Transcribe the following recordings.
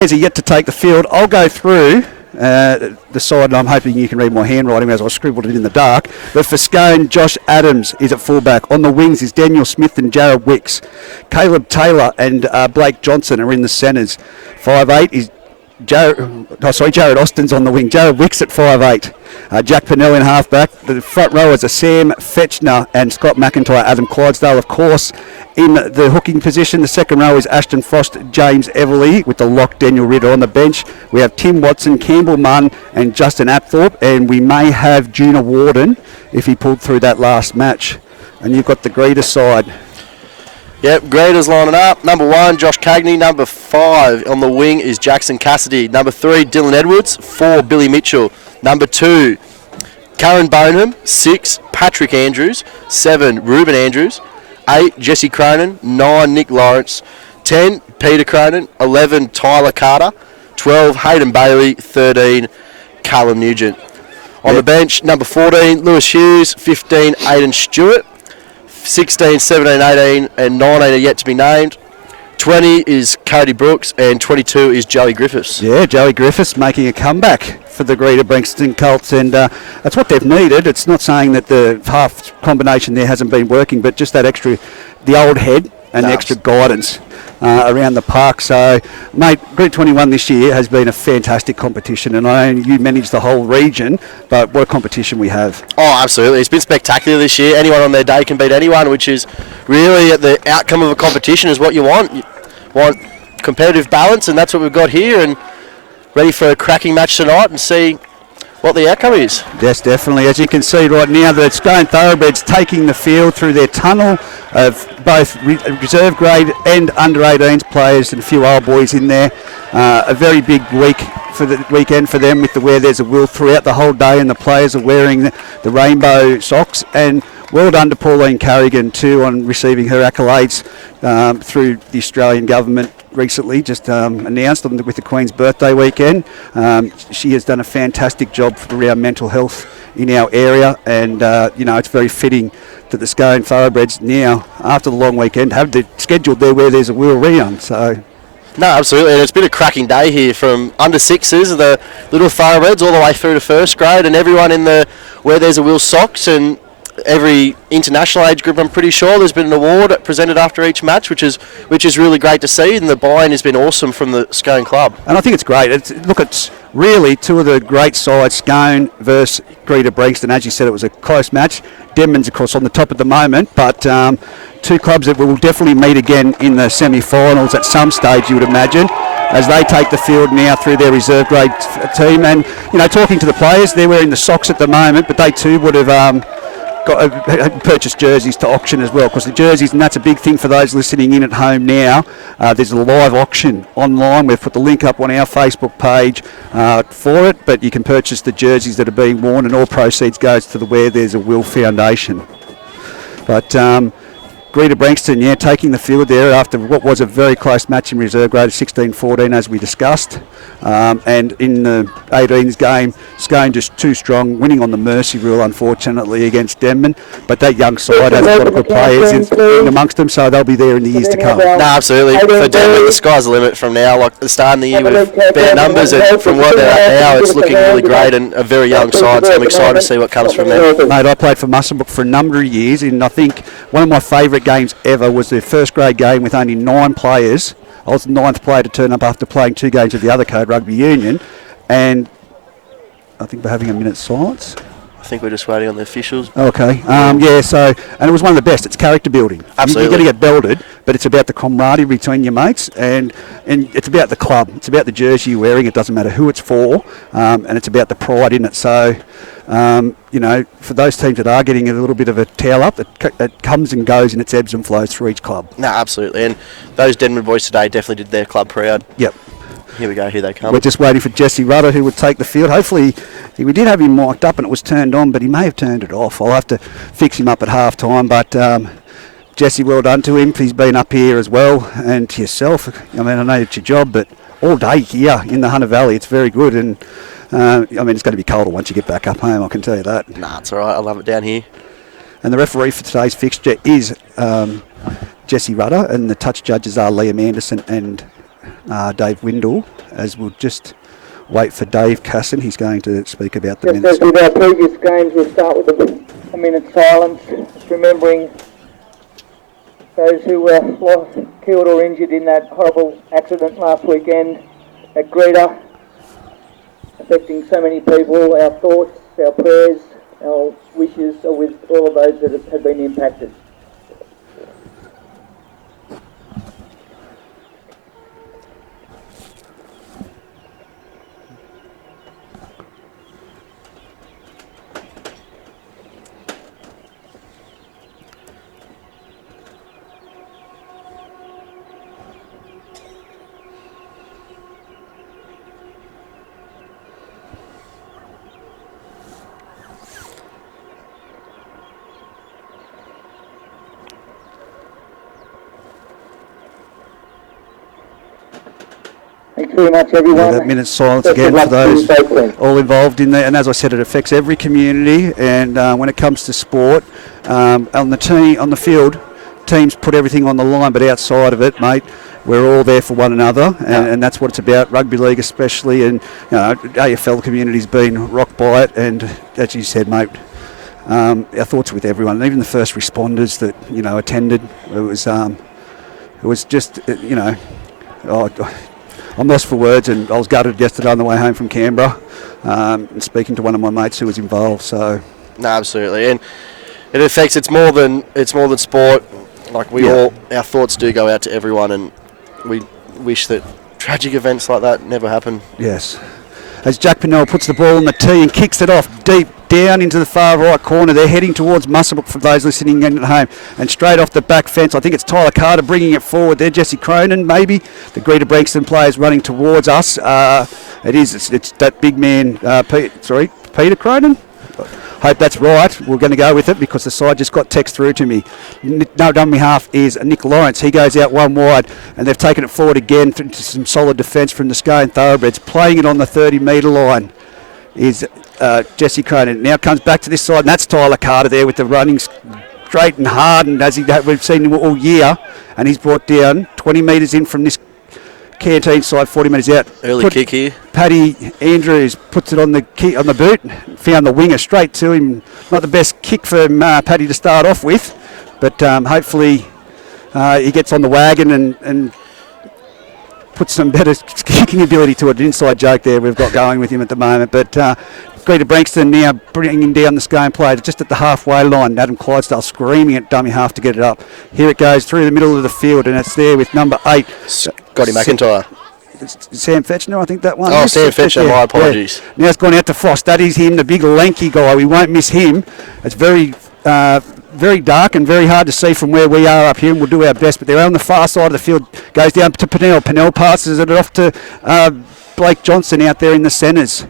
Are yet to take the field. I'll go through the side, and I'm hoping you can read my handwriting as I scribbled it in the dark. But for Scone, Josh Adams is at fullback. On the wings is Daniel Smith and Jared Wicks. Caleb Taylor and Blake Johnson are in the centres. 5'8" is Jared Austin's on the wing. Jared Wicks at 5'8". Jack Pennell in halfback. The front rowers are Sam Fetchner and Scott McIntyre. Adam Clydesdale, of course, in the hooking position. The second row is Ashton Frost, James Everly, with the lock Daniel Ritter on the bench. We have Tim Watson, Campbell Munn and Justin Apthorpe, and we may have Juna Warden if he pulled through that last match. And you've got the Greeter side. Yep, Greeters lining up. Number 1, Josh Cagney. Number 5 on the wing is Jackson Cassidy. Number 3, Dylan Edwards. 4, Billy Mitchell. Number 2, Karen Bonham. 6, Patrick Andrews. 7, Ruben Andrews. 8, Jesse Cronin. 9, Nick Lawrence. 10, Peter Cronin. 11, Tyler Carter. 12, Hayden Bailey. 13, Callum Nugent. On the bench, number 14, Lewis Hughes. 15, Aidan Stewart. 16, 17, 18 and 19 are yet to be named. 20 is Cody Brooks and 22 is Joey Griffiths. Yeah, Joey Griffiths making a comeback for the Greeter Branxton Colts, and that's what they've needed. It's not saying that the half combination there hasn't been working, but just that extra, the old head and the extra guidance around the park. So, mate, Group 21 this year has been a fantastic competition, and I know you manage the whole region, but what a competition we have. Oh, absolutely. It's been spectacular this year. Anyone on their day can beat anyone, which is really the outcome of a competition is what you want. You want competitive balance, and that's what we've got here, and ready for a cracking match tonight and see what the outcome is. Yes, definitely. As you can see right now, the Scone Thoroughbreds taking the field through their tunnel of both reserve grade and under 18s players and a few old boys in there. A very big week for the weekend for them with the Where There's a Will throughout the whole day, and the players are wearing the rainbow socks. And well done to Pauline Carrigan too on receiving her accolades through the Australian government recently, just announced with the Queen's birthday weekend. She has done a fantastic job for our mental health in our area, and it's very fitting that the Scone Thoroughbreds now, after the long weekend, have scheduled their Where There's a Will rerun. So. No, absolutely, and it's been a cracking day here from under sixes, the little thoroughbreds, all the way through to first grade, and everyone in the Where There's a Will socks, and every international age group. I'm pretty sure there's been an award presented after each match, which is really great to see, and the buy-in has been awesome from the Scone club. And I think it's great. It's really two of the great sides, Scone versus Greeter Branxton. As you said, it was a close match. Denman's, of course, on the top at the moment, but two clubs that will definitely meet again in the semi-finals at some stage, you would imagine, as they take the field now through their reserve grade team. And, talking to the players, they're wearing the socks at the moment, but they too would have purchased jerseys to auction as well, because the jerseys, and that's a big thing for those listening in at home now, there's a live auction online. We've put the link up on our Facebook page for it, but you can purchase the jerseys that are being worn, and all proceeds goes to the Where There's a Will Foundation. But Greeter Branxton, taking the field there after what was a very close match in reserve grade of 16-14, as we discussed. And in the 18s game, Scone just too strong, winning on the mercy rule, unfortunately, against Denman. But that young side has a lot of good players in amongst them, so they'll be there in the years to come. No, absolutely. For Denman, the sky's the limit from now. Like the start of the year with bare numbers, and from what they're at now, it's looking really great, and a very young side, so I'm excited to see what comes from there. Mate, I played for Muswellbrook for a number of years, and I think one of my favourite games ever was their first grade game with only 9 players. I was the 9th player to turn up after playing 2 games of the other code, rugby union, and I think we're having a minute's silence. I think we're just waiting on the officials. Okay, and it was one of the best. It's character building. Absolutely. You're going to get belted, but it's about the camaraderie between your mates, and it's about the club. It's about the jersey you're wearing. It doesn't matter who it's for, and it's about the pride in it. So, for those teams that are getting a little bit of a towel up, it comes and goes in its ebbs and flows through each club. No, absolutely, and those Denman boys today definitely did their club proud. Yep. Here we go, here they come. We're just waiting for Jesse Rudder, who would take the field. Hopefully, we did have him mic'd up and it was turned on, but he may have turned it off. I'll have to fix him up at half time, but Jesse, well done to him. He's been up here as well, and to yourself. I know it's your job, but all day here in the Hunter Valley, it's very good, and it's going to be colder once you get back up home, I can tell you that. Nah, it's all right. I love it down here. And the referee for today's fixture is Jesse Rudder, and the touch judges are Liam Anderson and Dave Windle, as we'll just wait for Dave Casson. He's going to speak about the Just minutes. as with our previous games, we'll start with a minute's silence, just remembering those who were lost, killed or injured in that horrible accident last weekend at Greta, affecting so many people. Our thoughts, our prayers, our wishes are with all of those that have been impacted. Thanks very much, everyone. That minute's silence again for those all involved in there. And as I said, it affects every community. And when it comes to sport, on the field, teams put everything on the line. But outside of it, mate, we're all there for one another, and that's what it's about. Rugby league, especially, and AFL community's been rocked by it. And as you said, mate, our thoughts are with everyone, and even the first responders that attended. It was just I'm lost for words, and I was gutted yesterday on the way home from Canberra, and speaking to one of my mates who was involved. So, no, absolutely, and it affects. It's more than sport. Like our thoughts do go out to everyone, and we wish that tragic events like that never happen. Yes. As Jack Pennell puts the ball on the tee and kicks it off deep down into the far right corner. They're heading towards Muswellbrook for those listening in at home. And straight off the back fence, I think it's Tyler Carter bringing it forward there. Jesse Cronin, maybe. The Greater Branxton players running towards us. It's that big man, Peter Cronin? Hope that's right. We're going to go with it because the side just got text through to me. No, on behalf is Nick Lawrence. He goes out one wide, and they've taken it forward again into some solid defence from the Scone Thoroughbreds. Playing it on the 30-metre line is Jesse Cronin. Now comes back to this side, and that's Tyler Carter there with the running straight and hard, and we've seen him all year. And he's brought down 20 metres in from this canteen side, 40 metres out. Early kick here. Paddy Andrews puts it on the boot, found the winger straight to him. Not the best kick for Paddy to start off with, but hopefully he gets on the wagon and puts some better kicking ability to it. An inside joke there we've got going with him at the moment. But Greater Branxton now bringing down the Scone player just at the halfway line. Adam Clydesdale screaming at dummy half to get it up. Here it goes through the middle of the field, and it's there with number 8. Scotty McIntyre. Sam Fetchner, I think that one. Oh, Sam Fetchner, my apologies. Yeah. Now it's gone out to Frost. That is him, the big lanky guy. We won't miss him. It's very dark and very hard to see from where we are up here, and we'll do our best. But they're on the far side of the field. Goes down to Pennell. Pennell passes it off to Blake Johnson out there in the centres.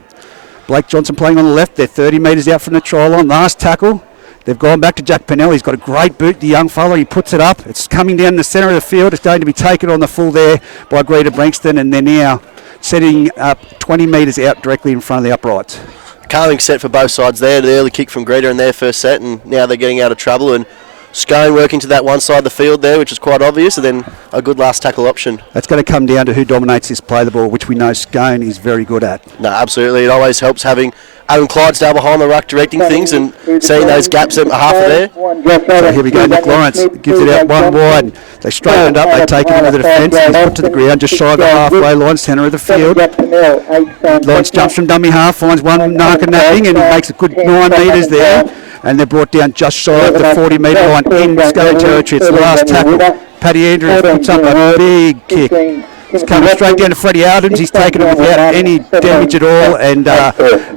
Blake Johnson playing on the left. They're 30 metres out from the try line. Last tackle. They've gone back to Jack Pennell. He's got a great boot, the young fella. He puts it up. It's coming down the centre of the field. It's going to be taken on the full there by Greater Branxton, and they're now setting up 20 metres out directly in front of the uprights. Carving set for both sides there. The early kick from Greater in their first set, and now they're getting out of trouble. And Scone working to that one side of the field there, which is quite obvious, and then a good last tackle option. That's going to come down to who dominates this play the ball, which we know Scone is very good at. No, absolutely. It always helps having Adam Clydesdale behind the ruck directing things and seeing those gaps at half of there. So here we go. Nick Lawrence gives it out one wide. They straighten it up. They take it into the defence. He's put to the ground just shy of the halfway line, centre of the field. Lawrence jumps from dummy half, finds one mark and that thing, and makes a good 9 metres there. And they're brought down just shy of the 40-metre line in Scone territory. It's the last tackle. Paddy Andrews puts up a big kick. It's coming straight down to Freddie Adams. He's taken it without any damage at all, and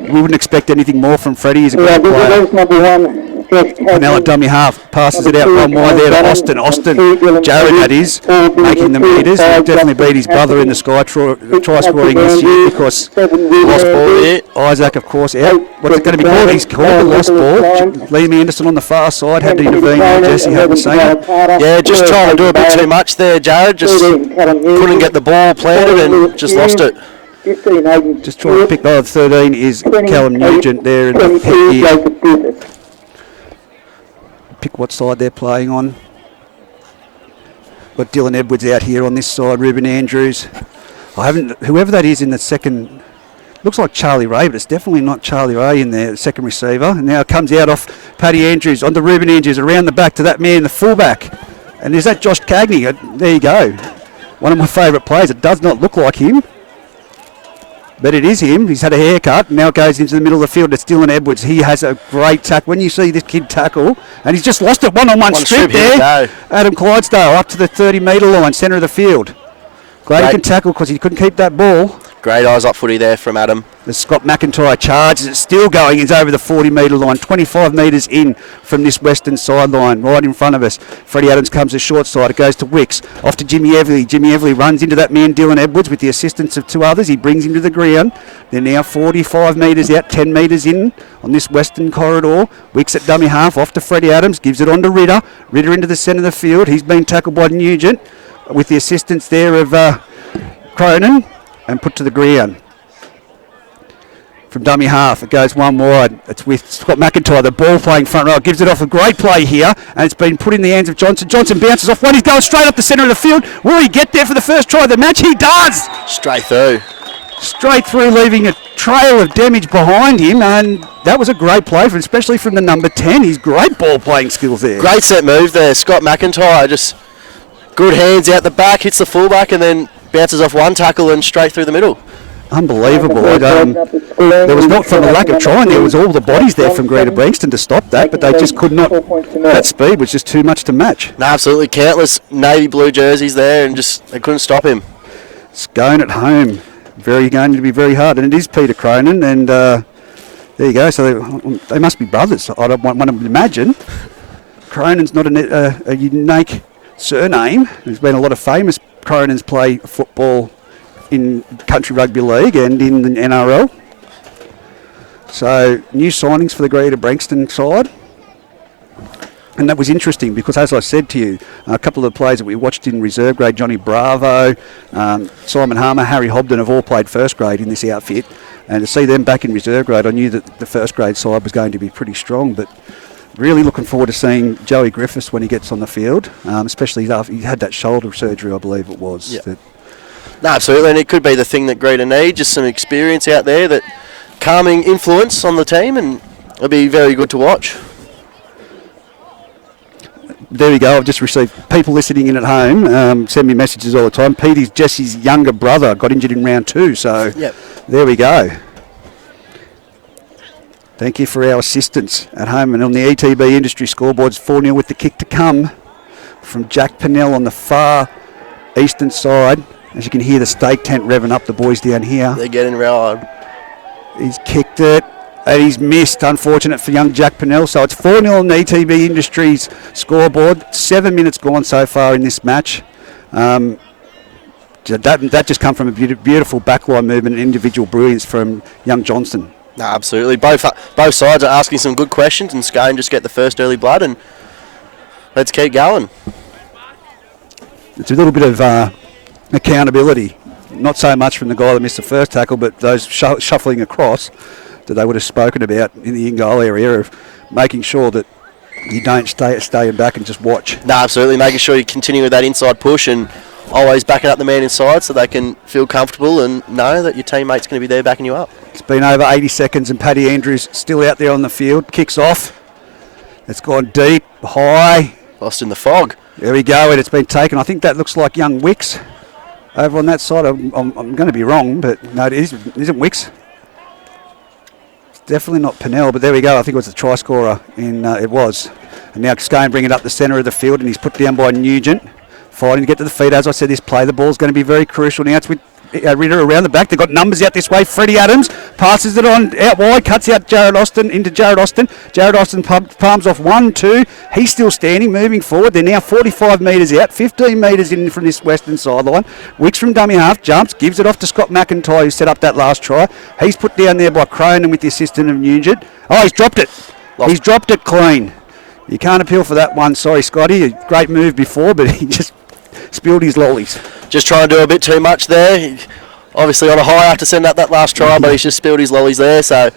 we wouldn't expect anything more from Freddie. He's a great player. Pennell at dummy half, passes it out one wide there to Austin. Jared, that is, making the metres. He'll definitely beat his brother in the try scoring this year because lost ball there. Isaac, of course, out. What's it going to be called? He's called the lost ball. Liam Anderson on the far side had to intervene there. Jesse, haven't seen it. Yeah, just trying to do a bit too much there, Jared. Just couldn't get the ball planted and just lost it. Just trying to pick over 13 is Callum Nugent there in the headgear. Pick what side they're playing on. Got Dylan Edwards out here on this side, Ruben Andrews Whoever that is in the second, looks like Charlie Ray, but it's definitely not Charlie Ray in there, second receiver. And now it comes out off Paddy Andrews, onto Ruben Andrews, around the back to that man, the fullback. And is that Josh Cagney? There you go. One of my favourite players. It does not look like him, but it is him. He's had a haircut. Now it goes into the middle of the field. It's Dylan Edwards. He has a great tackle. When you see this kid tackle, and he's just lost it one-on-one strip there. Adam Clydesdale up to the 30-metre line, centre of the field. Glad he can tackle because he couldn't keep that ball. Great eyes up footy there from Adam. The Scott McIntyre charges. It's still going. He's over the 40-metre line. 25 metres in from this western sideline, right in front of us. Freddie Adams comes to short side. It goes to Wicks. Off to Jimmy Everly. Jimmy Everly runs into that man, Dylan Edwards, with the assistance of two others. He brings him to the ground. They're now 45 metres out, 10 metres in on this western corridor. Wicks at dummy half. Off to Freddie Adams. Gives it on to Ritter. Ritter into the centre of the field. He's been tackled by Nugent with the assistance there of Cronin, and put to the ground. From dummy half, it goes one wide. It's with Scott McIntyre, the ball playing front row. Gives it off, a great play here, and it's been put in the hands of Johnson. Johnson bounces off one. He's going straight up the centre of the field. Will he get there for the first try of the match? He does! Straight through. Straight through, leaving a trail of damage behind him, and that was a great play, especially from the number 10. He's great ball playing skills there. Great set move there. Scott McIntyre, just good hands out the back, hits the fullback, and then bounces off one tackle and straight through the middle. Unbelievable. There was not from a lack of trying. There was all the bodies there from Greater Branxton to stop that, but they just could not. That speed was just too much to match. No, absolutely. Countless navy blue jerseys there, and just they couldn't stop him. Scone at home. Going to be very hard. And it is Peter Cronin, and there you go. So they must be brothers, I don't want to imagine. Cronin's not a unique surname. There's been a lot of famous Cronins play football in Country Rugby League and in the NRL. So new signings for the Greater Branxton side. And that was interesting because, as I said to you, a couple of the players that we watched in reserve grade, Johnny Bravo, Simon Harmer, Harry Hobden, have all played first grade in this outfit. And to see them back in reserve grade, I knew that the first grade side was going to be pretty strong. But really looking forward to seeing Joey Griffiths when he gets on the field, especially after he had that shoulder surgery, I believe it was. Yep. No, absolutely, and it could be the thing that Greater need, just some experience out there, that calming influence on the team, and it'll be very good to watch. There we go. I've just received people listening in at home send me messages all the time. Petey's Jesse's younger brother got injured in round 2, so There we go. Thank you for our assistance at home. And on the ETB Industry scoreboards, 4-0 with the kick to come from Jack Pennell on the far eastern side. As you can hear the steak tent revving up, the boys down here. They're getting rallied. He's kicked it and he's missed. Unfortunate for young Jack Pennell. So it's 4-0 on the ETB Industries scoreboard. 7 minutes gone so far in this match. That just come from a beautiful backline movement and individual brilliance from young Johnston. No, absolutely. Both sides are asking some good questions, and Scone just get the first early blood, and let's keep going. It's a little bit of accountability, not so much from the guy that missed the first tackle, but those shuffling across that they would have spoken about in the in-goal area of making sure that you don't stay back and just watch. No, absolutely. Making sure you continue with that inside push and always backing up the man inside so they can feel comfortable and know that your teammate's going to be there backing you up. It's been over 80 seconds and Paddy Andrews still out there on the field. Kicks off. It's gone deep, high. Lost in the fog. There we go, and it's been taken. I think that looks like young Wicks over on that side. I'm going to be wrong, but no, it isn't Wicks. It's definitely not Pennell, but there we go. I think it was the try scorer. It was. And now Scone bringing it up the centre of the field, and he's put down by Nugent. Fighting to get to the feet. As I said, this play, the ball's going to be very crucial. Now it's with Ritter around the back. They've got numbers out this way. Freddie Adams passes it on out wide, cuts out Jared Austin into Jared Austin. Jared Austin palms off 1, 2. He's still standing, moving forward. They're now 45 metres out, 15 metres in from this western sideline. Wicks from dummy half jumps, gives it off to Scott McIntyre, who set up that last try. He's put down there by Cronin with the assistance of Nugent. Oh, he's dropped it. He's dropped it clean. You can't appeal for that one. Sorry, Scotty. A great move before, but he just spilled his lollies. Just trying to do a bit too much there. He obviously on a high after sending up that last try, but he's just spilled his lollies there. So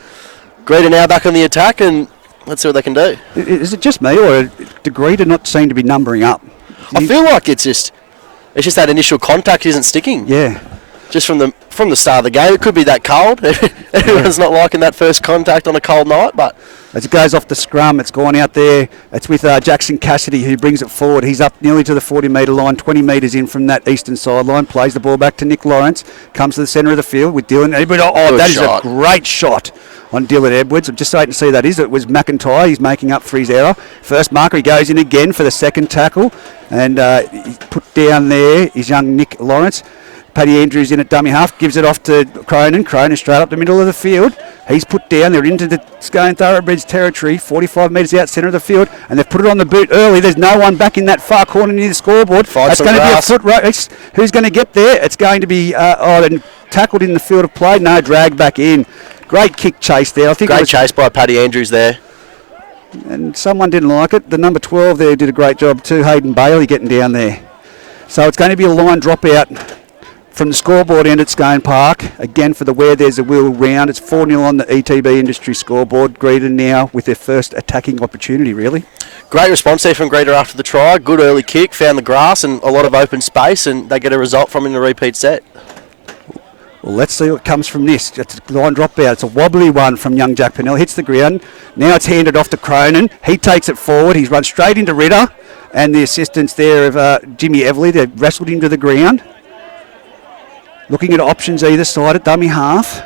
Greeter now back on the attack, and let's see what they can do. Is it just me, or do Greeter not seem to be numbering up? I feel like it's just that initial contact isn't sticking. Yeah. just from the start of the game. It could be that cold. Everyone's not liking that first contact on a cold night, but as it goes off the scrum, it's gone out there. It's with Jackson Cassidy who brings it forward. He's up nearly to the 40-metre line, 20 metres in from that eastern sideline. Plays the ball back to Nick Lawrence. Comes to the centre of the field with Dylan Edwards. Oh, that shot. Is a great shot on Dylan Edwards. I'm just waiting to see that is. It was McIntyre. He's making up for his error. First marker, he goes in again for the second tackle. And he put down there is young Nick Lawrence. Paddy Andrews in at dummy half, gives it off to Cronin. Cronin straight up the middle of the field. He's put down. They're into the Scone Thoroughbreds territory, 45 metres out centre of the field, and they've put it on the boot early. There's no one back in that far corner near the scoreboard. It's going to be a foot race. Who's going to get there? It's going to be tackled in the field of play. No, drag back in. Great kick chase there. I think great chase by Paddy Andrews there. And someone didn't like it. The number 12 there did a great job too, Hayden Bailey, getting down there. So it's going to be a line dropout from the scoreboard end at Scone Park. Again, for the Where There's a Will round. It's 4-0 on the ETB Industry scoreboard. Greeter now with their first attacking opportunity, really. Great response there from Greeter after the try. Good early kick, found the grass and a lot of open space, and they get a result from in the repeat set. Well, let's see what comes from this. It's a line dropout. It's a wobbly one from young Jack Pennell. Hits the ground. Now it's handed off to Cronin. He takes it forward. He's run straight into Ritter. And the assistance there of Jimmy Everly. They've wrestled him to the ground. Looking at options either side at dummy half.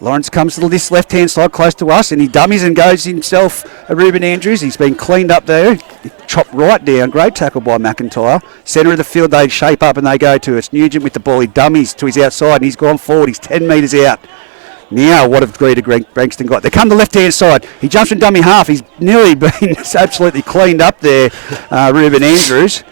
Lawrence comes to this left-hand side close to us, and he dummies and goes himself Ruben Andrews. He's been cleaned up there. He chopped right down. Great tackle by McIntyre. Centre of the field, they shape up and they go to us. Nugent with the ball. He dummies to his outside, and he's gone forward. He's 10 metres out. Now, what have Greeter Branxton got? They come to the left-hand side. He jumps from dummy half. He's nearly been absolutely cleaned up there, Ruben Andrews.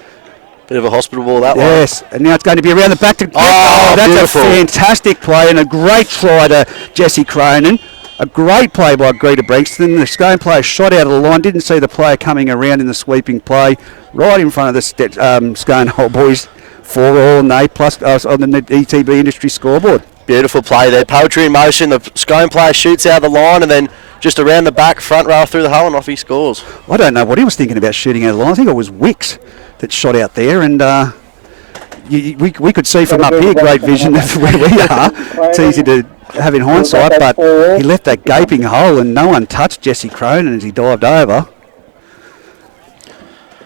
Bit of a hospital ball, that one. Yes, and now it's going to be around the back to... that's beautiful. A fantastic play and a great try to Jesse Cronin. A great play by Greeter Branxton. The Scone player shot out of the line, didn't see the player coming around in the sweeping play, right in front of the Scone Old Boys, 4-all and A+ on the ETB Industry scoreboard. Beautiful play there. Poetry in motion. The Scone player shoots out of the line and then just around the back, front rail through the hole, and off he scores. I don't know what he was thinking about shooting out of the line. I think it was Wicks that shot out there, and we could see from up here great vision of where we are. It's easy to have in hindsight, but he left that gaping hole and no one touched Jesse Cronin as he dived over.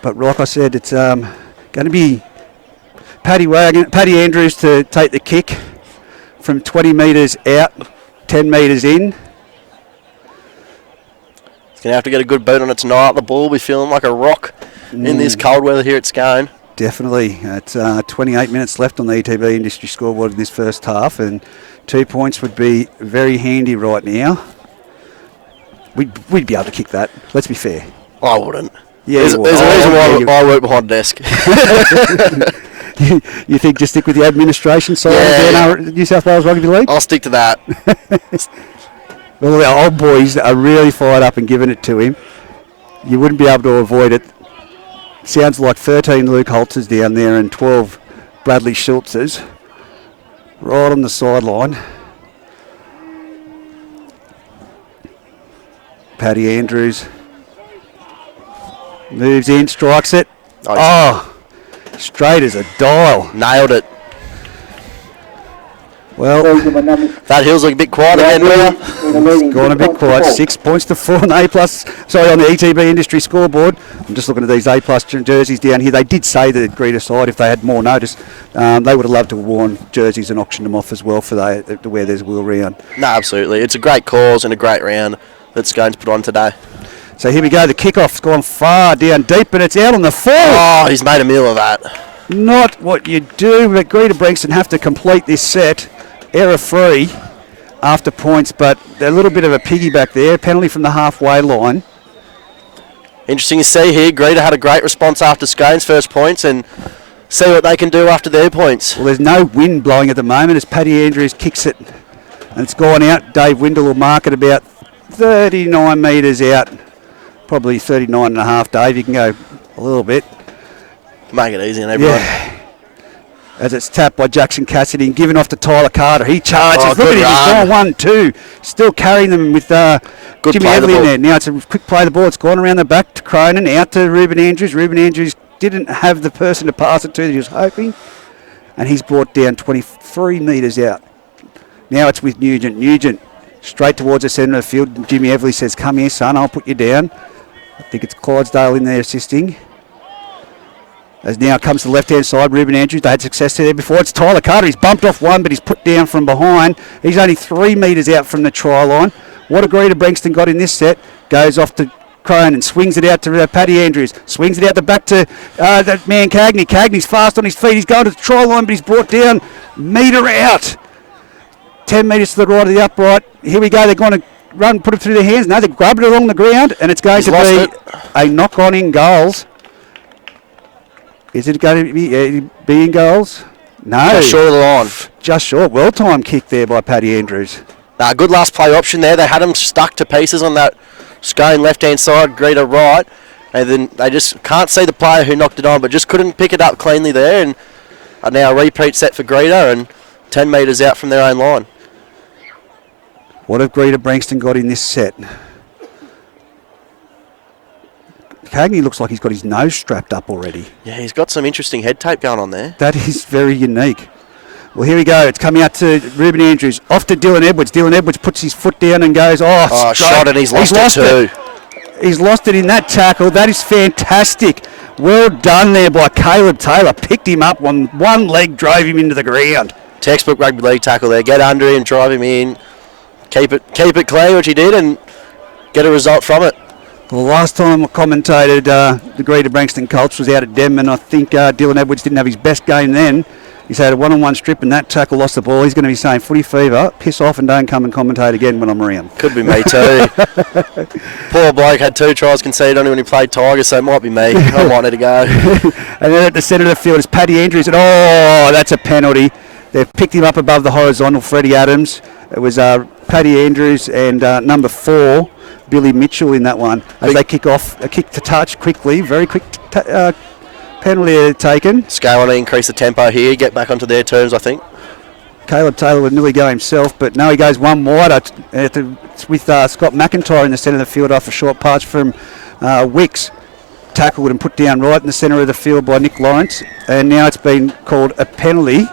But like I said, it's going to be Paddy Andrews to take the kick from 20 metres out, 10 metres in. He's going to have to get a good boot on it tonight. The ball will be feeling like a rock in this cold weather here at Scone. Definitely. It's 28 minutes left on the ETB Industry scoreboard in this first half, and 2 points would be very handy right now. We'd be able to kick that. Let's be fair. I wouldn't. Yeah, there's a reason why I work behind a desk. You think just stick with the administration side of the New South Wales Rugby League? I'll stick to that. Well, our old boys are really fired up and giving it to him. You wouldn't be able to avoid it. Sounds like 13 Luke Holtzes down there and 12 Bradley Schultzes right on the sideline. Paddy Andrews moves in, strikes it. Straight as a dial. Nailed it. Well, that hill's a bit quiet again now. It's gone a bit quiet. 6 points to 4 on the on the ETB Industry scoreboard. I'm just looking at these A+ jerseys down here. They did say the Greeter side, if they had more notice, they would have loved to have worn jerseys and auctioned them off as well for the Where There's a Will round. No, absolutely. It's a great cause and a great round that Scone's put on today. So here we go. The kickoff's gone far down deep, but it's out on the full. Oh, he's made a meal of that. Not what you do, but Greeter Branxton have to complete this set error-free after points, but a little bit of a piggyback there. Penalty from the halfway line. Interesting to see here. Greeter had a great response after Scone's first points, and see what they can do after their points. Well, there's no wind blowing at the moment as Paddy Andrews kicks it, and it's gone out. Dave Windle will mark it about 39 metres out, probably 39 and a half. Dave, you can go a little bit. Make it easy on everyone. Yeah. As it's tapped by Jackson Cassidy and given off to Tyler Carter. He charges. Look at him. He's gone 1-2. Still carrying them with Jimmy Everly in there. Now it's a quick play of the ball. It's gone around the back to Cronin. Out to Ruben Andrews. Ruben Andrews didn't have the person to pass it to that he was hoping. and he's brought down 23 metres out. Now it's with Nugent. Nugent straight towards the centre of the field. Jimmy Everly says, come here, son, I'll put you down. I think it's Clydesdale in there assisting. As now comes to the left-hand side, Ruben Andrews. They had success there before. It's Tyler Carter. He's bumped off one, but he's put down from behind. He's only 3 metres out from the try line. What a Greta Branxton got in this set. Goes off to Crone and swings it out to Paddy Andrews. Swings it out the back to that man Cagney. Cagney's fast on his feet. He's going to the try line, but he's brought down. Metre out. 10 metres to the right of the upright. Here we go. They're going to run, put it through their hands. No, they grab it along the ground, and it's going to be a knock-on in goals. Is it going to be in goals? No. Just short of the line. Just short. Well-timed kick there by Paddy Andrews. Good last play option there. They had him stuck to pieces on that Scone left-hand side, Greta right. And then they just can't see the player who knocked it on, but just couldn't pick it up cleanly there. And now a repeat set for Greta and 10 metres out from their own line. What have Greta Branxton got in this set? Cagney looks like he's got his nose strapped up already. Yeah, he's got some interesting head tape going on there. That is very unique. Well, here we go. It's coming out to Ruben Andrews. Off to Dylan Edwards. Dylan Edwards puts his foot down and goes, shot, and he's lost it too. He's lost it in that tackle. That is fantastic. Well done there by Caleb Taylor. Picked him up on one leg, drove him into the ground. Textbook rugby league tackle there. Get under him, drive him in, keep it clean, which he did, and get a result from it. Well, last time I commentated the Greta Branxton Colts was out at Denman. I think Dylan Edwards didn't have his best game then. He's had a one-on-one strip and that tackle lost the ball. He's going to be saying, footy fever, piss off and don't come and commentate again when I'm around. Could be me too. Poor bloke had 2 tries conceded on him when he played Tigers, so it might be me. I might need to go. And then at the centre of the field is Paddy Andrews. And that's a penalty. They've picked him up above the horizontal, Freddie Adams. It was Paddy Andrews and number 4, Billy Mitchell in that one. As they kick off, a kick to touch quickly, very quick penalty taken. Scale want to increase the tempo here, get back onto their terms, I think. Caleb Taylor would nearly go himself, but no, he goes one wide. It's with Scott McIntyre in the centre of the field after a short pass from Wicks. Tackled and put down right in the centre of the field by Nick Lawrence. And now it's been called a penalty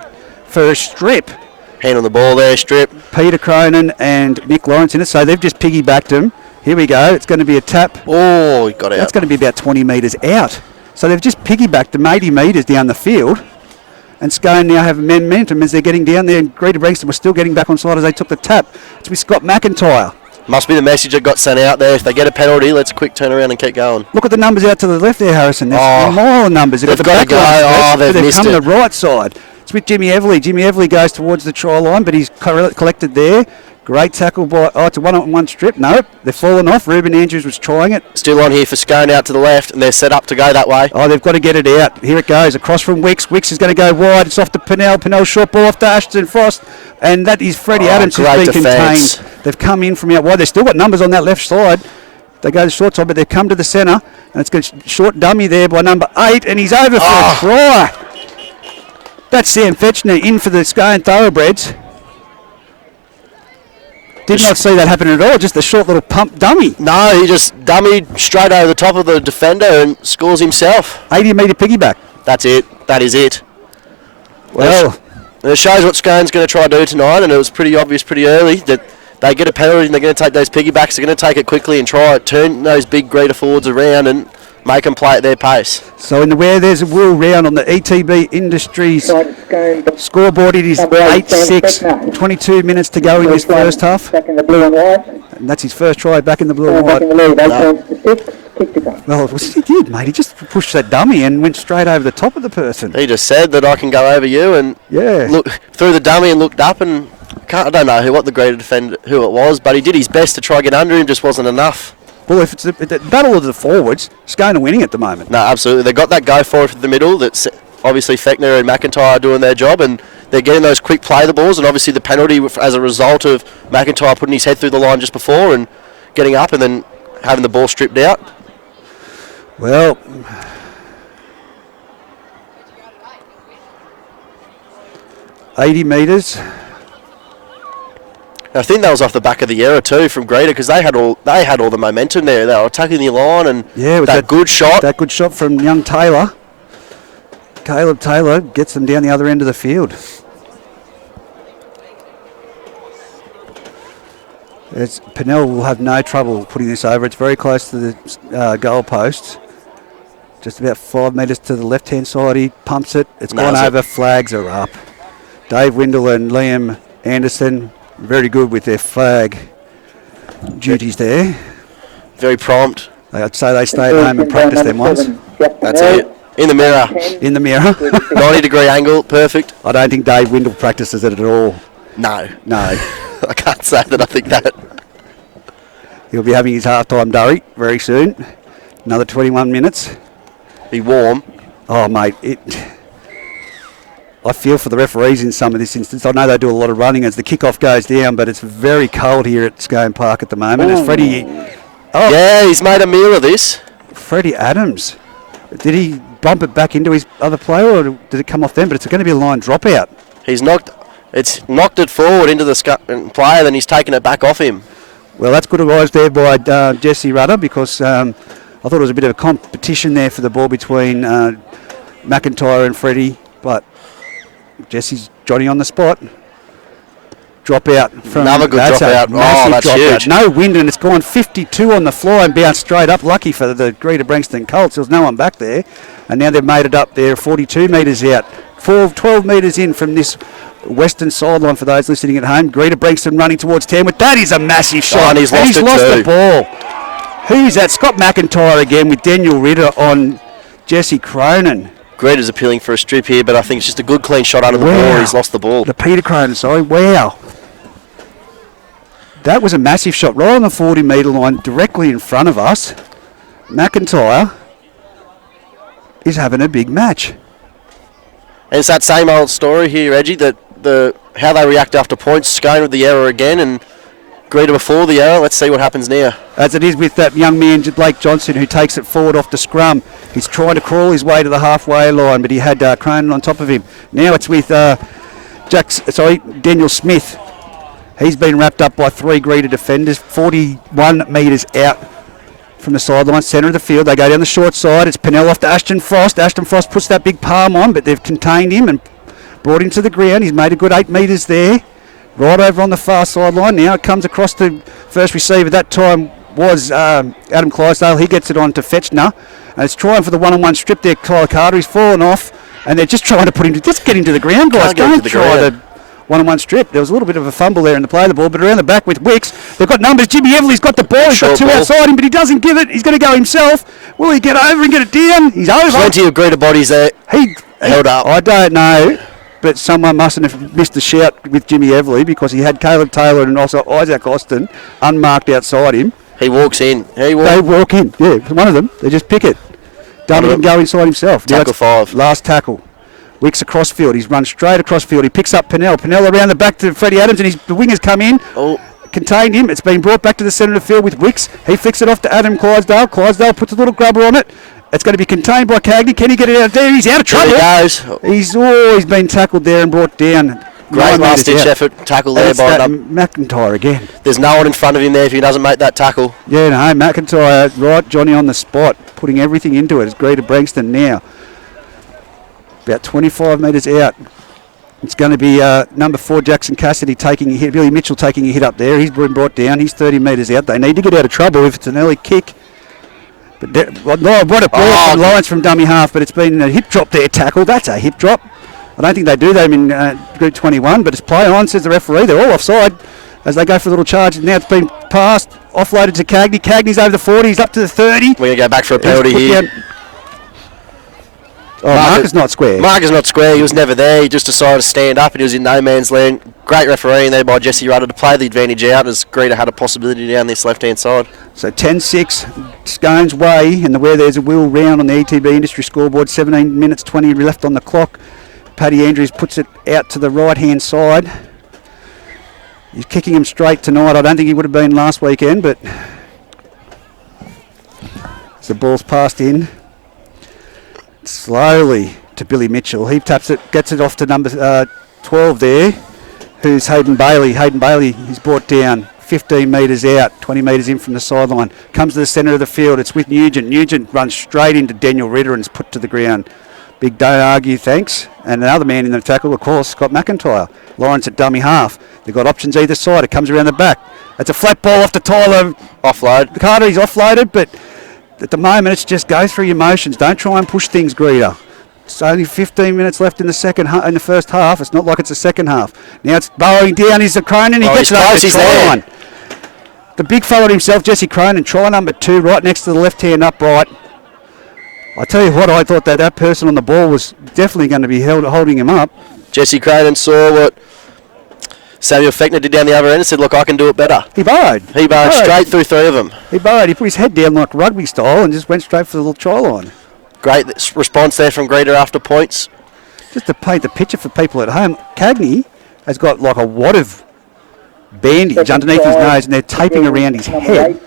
for a strip. Hand on the ball there, strip. Peter Cronin and Nick Lawrence in it, so they've just piggybacked him. Here we go. It's going to be a tap. Oh, he got out. That's going to be about 20 metres out. So they've just piggybacked them 80 metres down the field. And Scone now have momentum as they're getting down there. And Greta Branxton was still getting back on side as they took the tap. It's with Scott McIntyre. Must be the message that got sent out there. If they get a penalty, let's quick turn around and keep going. Look at the numbers out to the left there, Harrison. There's mile numbers. They've got to go. They've missed come it. to the right side. It's with Jimmy Everly. Jimmy Everly goes towards the try line, but he's collected there. Great tackle by... it's a one-on-one strip. Nope, they've fallen off. Ruben Andrews was trying it. Still on here for Scone out to the left, and they're set up to go that way. They've got to get it out. Here it goes. Across from Wicks. Wicks is going to go wide. It's off to Pennell. Pennell short ball off to Ashton Frost. And that is Freddie Adams who's been contained. They've come in from out wide. They've still got numbers on that left side. They go to the short side, but they've come to the centre. And it's got a short dummy there by number 8, and he's over for a try. That's Sam Fetchner in for the Scone Thoroughbreds. Did not see that happen at all, just a short little pump dummy. No, he just dummied straight over the top of the defender and scores himself. 80 metre piggyback. That's it. That is it. Well, it shows what Scone's going to try to do tonight, and it was pretty obvious pretty early that they get a penalty and they're going to take those piggybacks. They're going to take it quickly and try to turn those big Greta forwards around and make them play at their pace. So in the where there's a wheel round on the ETB Industries scoreboard, it is 8-6, 22 minutes to go in this first half. Back in the blue and white. And that's his first try back in the blue and Back in white. the lead, 8 points to 6. Kick to go. Well, he did, mate. He just pushed that dummy and went straight over the top of the person. He just said that I can go over you and look through the dummy and looked up and I don't know what the Greta defender who it was, but he did his best to try to get under him, just wasn't enough. Well, if it's the battle of the forwards, Scone are winning at the moment. No, absolutely. They've got that go for it for the middle. That's obviously Fechner and McIntyre are doing their job, and they're getting those quick play the balls, and obviously the penalty as a result of McIntyre putting his head through the line just before and getting up and then having the ball stripped out. Well, $80 metres. I think that was off the back of the error too from Greta because they had all the momentum there. They were attacking the line and with that good shot. That good shot from young Taylor. Caleb Taylor gets them down the other end of the field. Pennell will have no trouble putting this over. It's very close to the goal post. Just about 5 metres to the left-hand side. He pumps it. It's gone over. Flags are up. Dave Windle and Liam Anderson, very good with their flag duties there. Very prompt. I'd say they stay at home and practice them ones. That's it. In the mirror. In the mirror. 90-degree angle. Perfect. I don't think Dave Windle practices it at all. No. No. I can't say that I think that. He'll be having his half-time durry very soon. Another 21 minutes. Be warm. Oh, mate, I feel for the referees in some of this instance. I know they do a lot of running as the kickoff goes down, but it's very cold here at Scone Park at the moment. As Freddie... Oh, yeah, he's made a meal of this. Freddie Adams. Did he bump it back into his other player, or did it come off them? But it's going to be a line dropout. He's knocked it forward into the player, then he's taken it back off him. Well, that's good advice there by Jesse Rudder, because I thought it was a bit of a competition there for the ball between McIntyre and Freddie, but Jesse's Johnny on the spot. Drop out from another good drop out. Oh, that's huge. No wind, and it's gone 52 on the fly and bounced straight up. Lucky for the Greater Branxton Colts, there was no one back there, and now they've made it up there 42 metres out. 12 metres in from this western sideline for those listening at home. Greater Branxton running towards Tamworth. That is a massive shot. And he's lost the ball. Who's that? Scott McIntyre again with Daniel Ritter on Jesse Cronin. Greater's appealing for a strip here, but I think it's just a good clean shot under the ball. He's lost the ball. The Peter Cronin, sorry. Wow. That was a massive shot right on the 40-metre line directly in front of us. McIntyre is having a big match. And it's that same old story here, Reggie, that how they react after points. Scone with the error again, and Greater before the error. Let's see what happens now. As it is with that young man, Blake Johnson, who takes it forward off the scrum. He's trying to crawl his way to the halfway line, but he had Cronin on top of him. Now it's with Daniel Smith. He's been wrapped up by 3 Greater defenders, 41 metres out from the sideline, centre of the field. They go down the short side. It's Pennell off to Ashton Frost. Ashton Frost puts that big palm on, but they've contained him and brought him to the ground. He's made a good 8 metres there. Right over on the far sideline now. It comes across to first receiver. That time was Adam Clydesdale. He gets it on to Fetchner. And it's trying for the one-on-one strip there. Kyle Carter, he's fallen off. And they're just trying to put him to... Just get him to the ground, guys. Don't try the one-on-one strip. There was a little bit of a fumble there in the play of the ball, but around the back with Wicks, they've got numbers. Jimmy Everly's got the ball. He's got 2 outside him, but he doesn't give it. He's going to go himself. Will he get over and get it down? He's over. Plenty of Greater bodies there. He held up. I don't know, but someone mustn't have missed the shout with Jimmy Everly, because he had Caleb Taylor and also Isaac Austin unmarked outside him. He walks in. They walk in. Yeah, one of them. They just pick it. Doesn't go inside himself. Tackle 5. Last tackle. Wicks across field. He's run straight across field. He picks up Pennell. Pennell around the back to Freddie Adams, and the wingers come in. Contained him. It's been brought back to the centre of the field with Wicks. He flicks it off to Adam Clydesdale. Clydesdale puts a little grubber on it. It's going to be contained by Cagney. Can he get it out there? He's out of trouble. There he goes. He's been tackled there and brought down. Great last-ditch effort. Tackle there by McIntyre again. There's no one in front of him there if he doesn't make that tackle. Yeah, no, McIntyre, right, Johnny on the spot, putting everything into it. It's Greater Branxton now. About 25 metres out. It's going to be number 4, Jackson Cassidy, taking a hit. Billy Mitchell taking a hit up there. He's been brought down. He's 30 metres out. They need to get out of trouble if it's an early kick. But what a ball from Lawrence from dummy half, but it's been a hip drop there, tackle. That's a hip drop. I don't think they do them in Group 21, but it's play on, says the referee. They're all offside as they go for a little charge. Now it's been passed, offloaded to Cagney. Cagney's over the 40. He's up to the 30. We're going to go back for a penalty here. Mark not square. Mark is not square. He was never there. He just decided to stand up, and he was in no man's land. Great refereeing there by Jesse Rudder to play the advantage out, as Greater had a possibility down this left-hand side. So 10-6, Scone's way, and where there's a wheel round on the ETB industry scoreboard. 17 minutes 20 left on the clock. Paddy Andrews puts it out to the right-hand side. He's kicking him straight tonight. I don't think he would have been last weekend, but as the ball's passed in slowly to Billy Mitchell. He taps it, gets it off to number 12 there, who's Hayden Bailey. Hayden Bailey is brought down 15 metres out, 20 metres in from the sideline. Comes to the centre of the field. It's with Nugent. Nugent runs straight into Daniel Ritter and is put to the ground. Big don't argue, thanks. And another man in the tackle, of course, Scott McIntyre. Lawrence at dummy half. They've got options either side. It comes around the back. It's a flat ball off to Tyler. Offload. Carter, he's offloaded, but at the moment it's just go through your motions. Don't try and push things, Greeter. It's only 15 minutes left in the first half. It's not like it's the second half. Now it's burrowing down. He's a Cronin. He gets it over the try line. The big fella himself, Jesse Cronin, try number 2, right next to the left-hand upright. I tell you what, I thought that person on the ball was definitely going to be holding him up. Jesse Cronin saw what Samuel Fechner did down the other end and said, look, I can do it better. He burrowed. He burrowed straight through 3 of them. He burrowed. He put his head down like rugby style and just went straight for the little try line. Great response there from Greeter after points. Just to paint the picture for people at home, Cagney has got like a wad of bandage underneath his nose and they're taping around his head.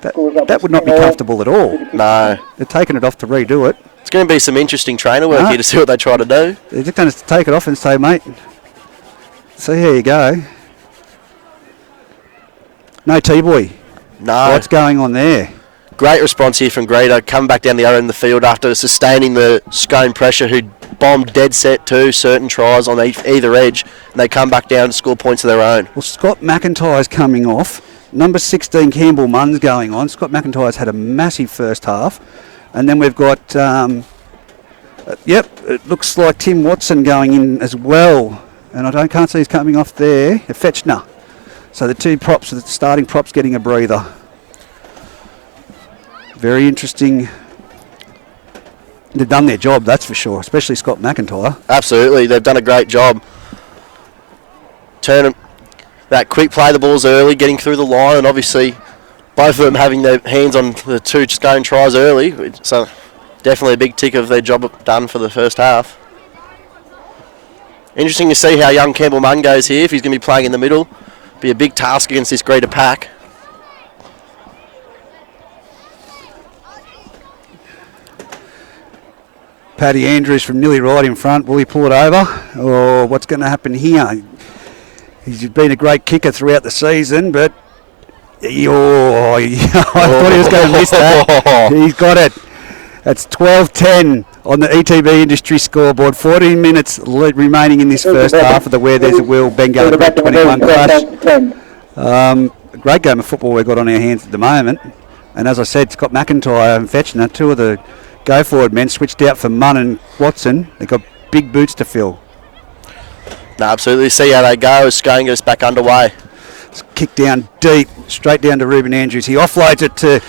That would not be comfortable at all. No. They're taking it off to redo it. It's going to be some interesting trainer work here to see what they try to do. They're just going to take it off and say, mate, see, here you go. No T-boy. No. What's going on there? Great response here from Greeter, coming back down the other end of the field after sustaining the Scone pressure, who bombed dead set 2 certain tries on either edge, and they come back down and score points of their own. Well, Scott McIntyre's coming off. Number 16, Campbell Munn's going on. Scott McIntyre's had a massive first half. And then we've got, it looks like Tim Watson going in as well. And I can't see he's coming off there. Fetchner. So the 2 props, the starting props getting a breather. Very interesting. They've done their job, that's for sure, especially Scott McIntyre. Absolutely, they've done a great job. Turning that quick play the balls early, getting through the line, and obviously both of them having their hands on the 2 Scone tries early. So definitely a big tick of their job done for the first half. Interesting to see how young Campbell Munn goes here, if he's going to be playing in the middle. Be a big task against this Greeter pack. Paddy Andrews from nearly right in front. Will he pull it over? Or what's going to happen here? He's been a great kicker throughout the season, but I thought he was going to miss that. He's got it. That's 12-10 on the ETB industry scoreboard. 14 minutes remaining in this first half of the Where There's a Will Bengalla Group 21 clash. A great game of football we've got on our hands at the moment. And as I said, Scott McIntyre and Fetchner, 2 of the go-forward men, switched out for Munn and Watson. They've got big boots to fill. No, absolutely. See how they go as Scone gets back underway. It's kicked down deep, straight down to Ruben Andrews. He offloads it to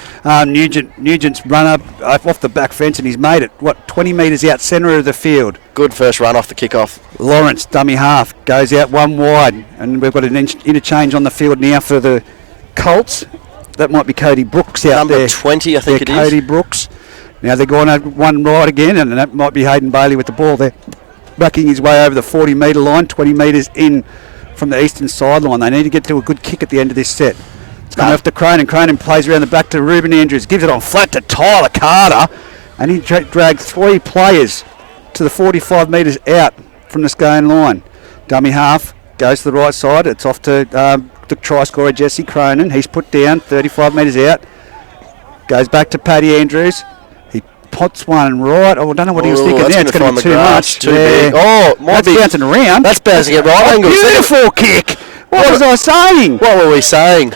Nugent. Nugent's run up off the back fence and he's made it, 20 metres out centre of the field. Good first run off the kick-off. Lawrence, dummy half, goes out 1 wide. And we've got an interchange on the field now for the Colts. That might be Cody Brooks out Number there. 20, I think it is. Cody Brooks. Now they're going over 1 right again, and that might be Hayden Bailey with the ball there. Backing his way over the 40-metre line, 20 metres in from the eastern sideline. They need to get to a good kick at the end of this set. It's coming off to Cronin. Cronin plays around the back to Ruben Andrews. Gives it on flat to Tyler Carter. And he dragged 3 players to the 45 metres out from the Scone line. Dummy half, goes to the right side. It's off to the try scorer, Jesse Cronin. He's put down, 35 metres out. Goes back to Paddy Andrews. Pots one right. Oh, I don't know what he was thinking there. It's going to be too much. Too big. Oh, that's bouncing around. That's bouncing at right angle. Beautiful kick. What was I saying? What were we saying?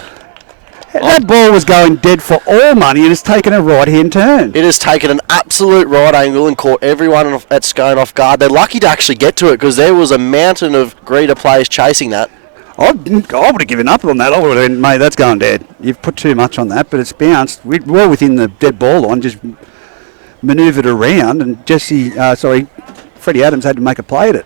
That ball was going dead for all money and it's taken a right-hand turn. It has taken an absolute right angle and caught everyone at Scone off guard. They're lucky to actually get to it because there was a mountain of Greeter players chasing that. I would have given up on that. I would have been, mate, that's going dead. You've put too much on that, but it's bounced. We're well within the dead ball line, just manoeuvred around, and Freddie Adams had to make a play at it.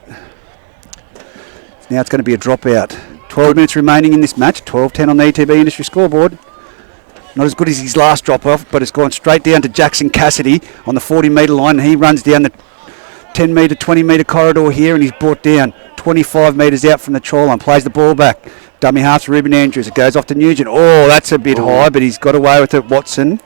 Now it's going to be a dropout. 12 minutes remaining in this match, 12-10 on the ETB industry scoreboard. Not as good as his last drop-off, but it's gone straight down to Jackson Cassidy on the 40-metre line. He runs down the 10-metre, 20-metre corridor here, and he's brought down 25 metres out from the try line, plays the ball back. Dummy half to Ruben Andrews. It goes off to Nugent. Oh, that's a bit high, but he's got away with it, Watson.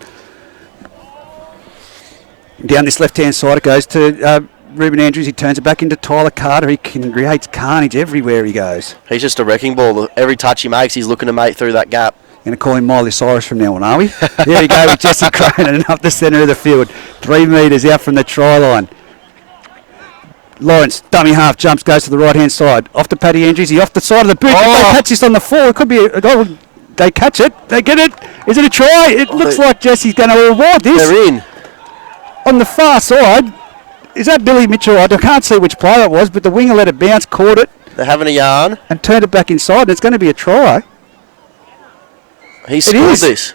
Down this left-hand side it goes to Ruben Andrews. He turns it back into Tyler Carter. He creates carnage everywhere he goes. He's just a wrecking ball. Every touch he makes, he's looking to make through that gap. Going to call him Miley Cyrus from now on, are we? There we go with Jesse Cronin up the centre of the field. 3 metres out from the try line. Lawrence, dummy half, jumps, goes to the right-hand side. Off to Paddy Andrews. He off the side of the boot. If they catch this on the floor, it could be a goal. They catch it. They get it. Is it a try? It looks like Jesse's going to award this. They're in. On the far side, is that Billy Mitchell? I can't see which player it was, but the winger let it bounce, caught it. They're having a yarn. And turned it back inside, and it's going to be a try. He scored this.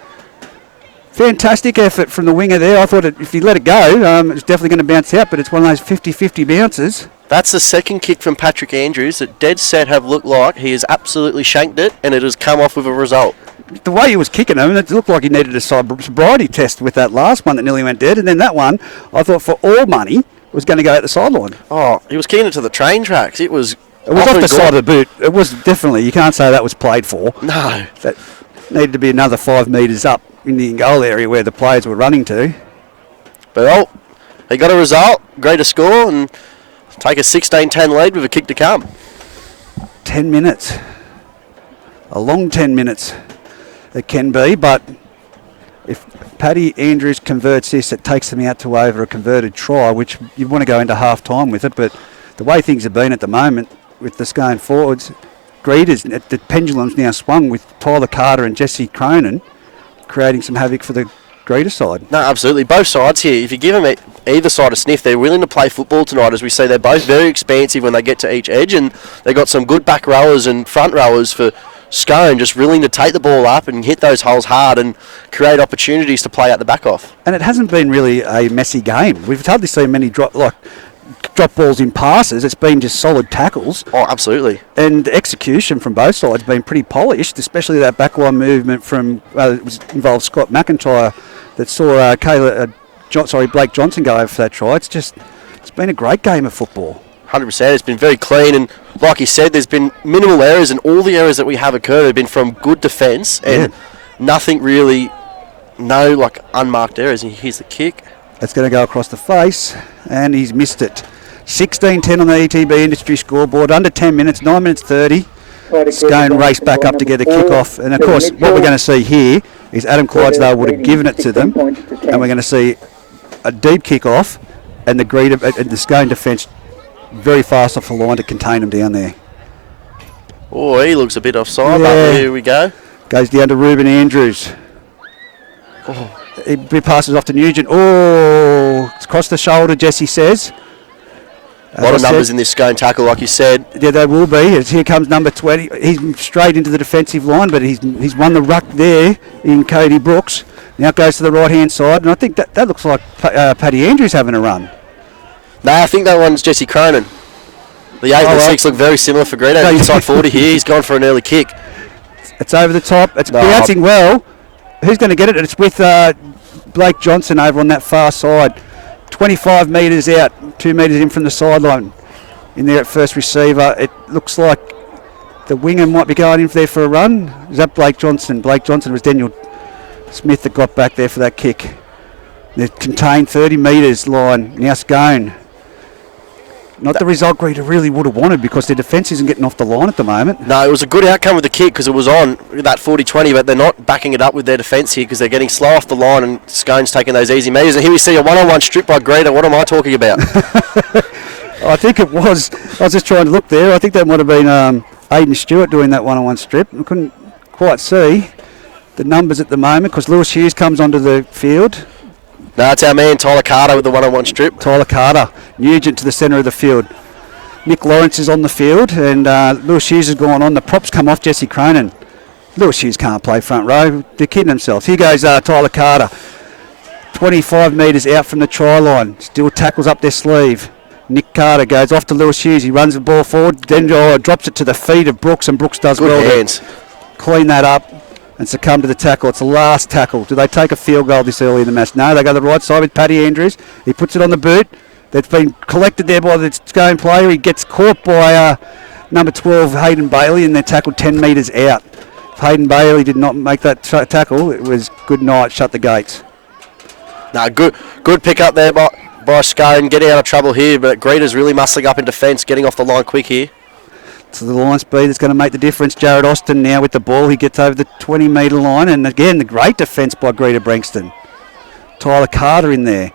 Fantastic effort from the winger there. I thought if he let it go, it was definitely going to bounce out, but it's one of those 50-50 bounces. That's the second kick from Patrick Andrews that dead set have looked like he has absolutely shanked it, and it has come off with a result. The way he was kicking him, it looked like he needed a sobriety test with that last one that nearly went dead, and then that one, I thought for all money, was going to go out the sideline. Oh, he was kicking it to the train tracks. It was off the side of the boot. It was definitely, you can't say that was played for. No. That needed to be another 5 metres up in the goal area where the players were running to. But they got a result, greater score, and take a 16-10 lead with a kick to come. 10 minutes. A long 10 minutes it can be, but if Paddy Andrews converts this, it takes them out to over a converted try, which you want to go into half-time with it, but the way things have been at the moment with the Scone forwards, Greeters, the pendulum's now swung with Tyler Carter and Jesse Cronin creating some havoc for the Greeter side. No, absolutely. Both sides here, if you give them either side a sniff, they're willing to play football tonight. As we say, they're both very expansive when they get to each edge, and they've got some good back rowers and front rowers for Scone, just willing to take the ball up and hit those holes hard and create opportunities to play out the back off. And it hasn't been really a messy game. We've hardly seen many drop balls in passes. It's been just solid tackles. Oh, absolutely. And execution from both sides been pretty polished, especially that backline movement from it involved Scott McIntyre that saw Blake Johnson go over for that try. It's been a great game of football. 100%. It's been very clean, and like you said, there's been minimal errors, and all the errors that we have occurred have been from good defence and nothing really, no unmarked errors. And here's the kick. It's going to go across the face, and he's missed it. 16-10 on the ETB industry scoreboard, under 10 minutes, 9 minutes 30. Scone race back up to get the kick-off. And, of course, what we're going to see here is Adam Clydesdale would have given it to them, and we're going to see a deep kick-off, and the Scone defence very fast off the line to contain them down there. Oh, he looks a bit offside, but here we go. Goes down to Ruben Andrews. He passes off to Nugent. Oh, it's across the shoulder, Jesse says. A lot of numbers in this Scone tackle, like you said. Yeah, there will be. Here comes number 20. He's straight into the defensive line, but he's won the ruck there in Cody Brooks. Now goes to the right-hand side, and I think that looks like Paddy Andrews having a run. No, I think that one's Jesse Cronin. The 8 and the 6 look very similar for Greedo. Inside 40 here. He's gone for an early kick. It's over the top. It's bouncing well. Who's going to get it? It's with Blake Johnson over on that far side. 25 metres out, 2 metres in from the sideline. In there at first receiver. It looks like the winger might be going in there for a run. Is that Blake Johnson? Blake Johnson was Daniel Smith that got back there for that kick. They contained 30 metres line. Now Scone. Not the result Greeter really would have wanted because their defence isn't getting off the line at the moment. No, it was a good outcome with the kick because it was on that 40-20, but they're not backing it up with their defence here because they're getting slow off the line and Scone's taking those easy measures. And here we see a one-on-one strip by Greeter. What am I talking about? I think it was. I was just trying to look there. I think that might have been Aidan Stewart doing that one-on-one strip. I couldn't quite see the numbers at the moment because Lewis Hughes comes onto the field. No, it's our man Tyler Carter with the one-on-one strip. Tyler Carter, Nugent to the centre of the field. Nick Lawrence is on the field and Lewis Hughes has gone on. The props come off Jesse Cronin. Lewis Hughes can't play front row. They're kidding themselves. Here goes Tyler Carter. 25 metres out from the try line. Still tackles up their sleeve. Nick Carter goes off to Lewis Hughes. He runs the ball forward. Then drops it to the feet of Brooks, and Brooks does good well hands. To clean that up and succumb to the tackle. It's the last tackle. Do they take a field goal this early in the match? No, they go the right side with Paddy Andrews. He puts it on the boot. That's been collected there by the Scone player. He gets caught by number 12, Hayden Bailey, and they're tackled 10 metres out. If Hayden Bailey did not make that tackle, it was good night, shut the gates. No, good pick up there by Scone, getting out of trouble here, but Greeter's really muscling up in defence, getting off the line quick here. To the line speed that's going to make the difference. Jared Austin now with the ball. He gets over the 20-metre line, and again, the great defence by Greeter Branxton. Tyler Carter in there.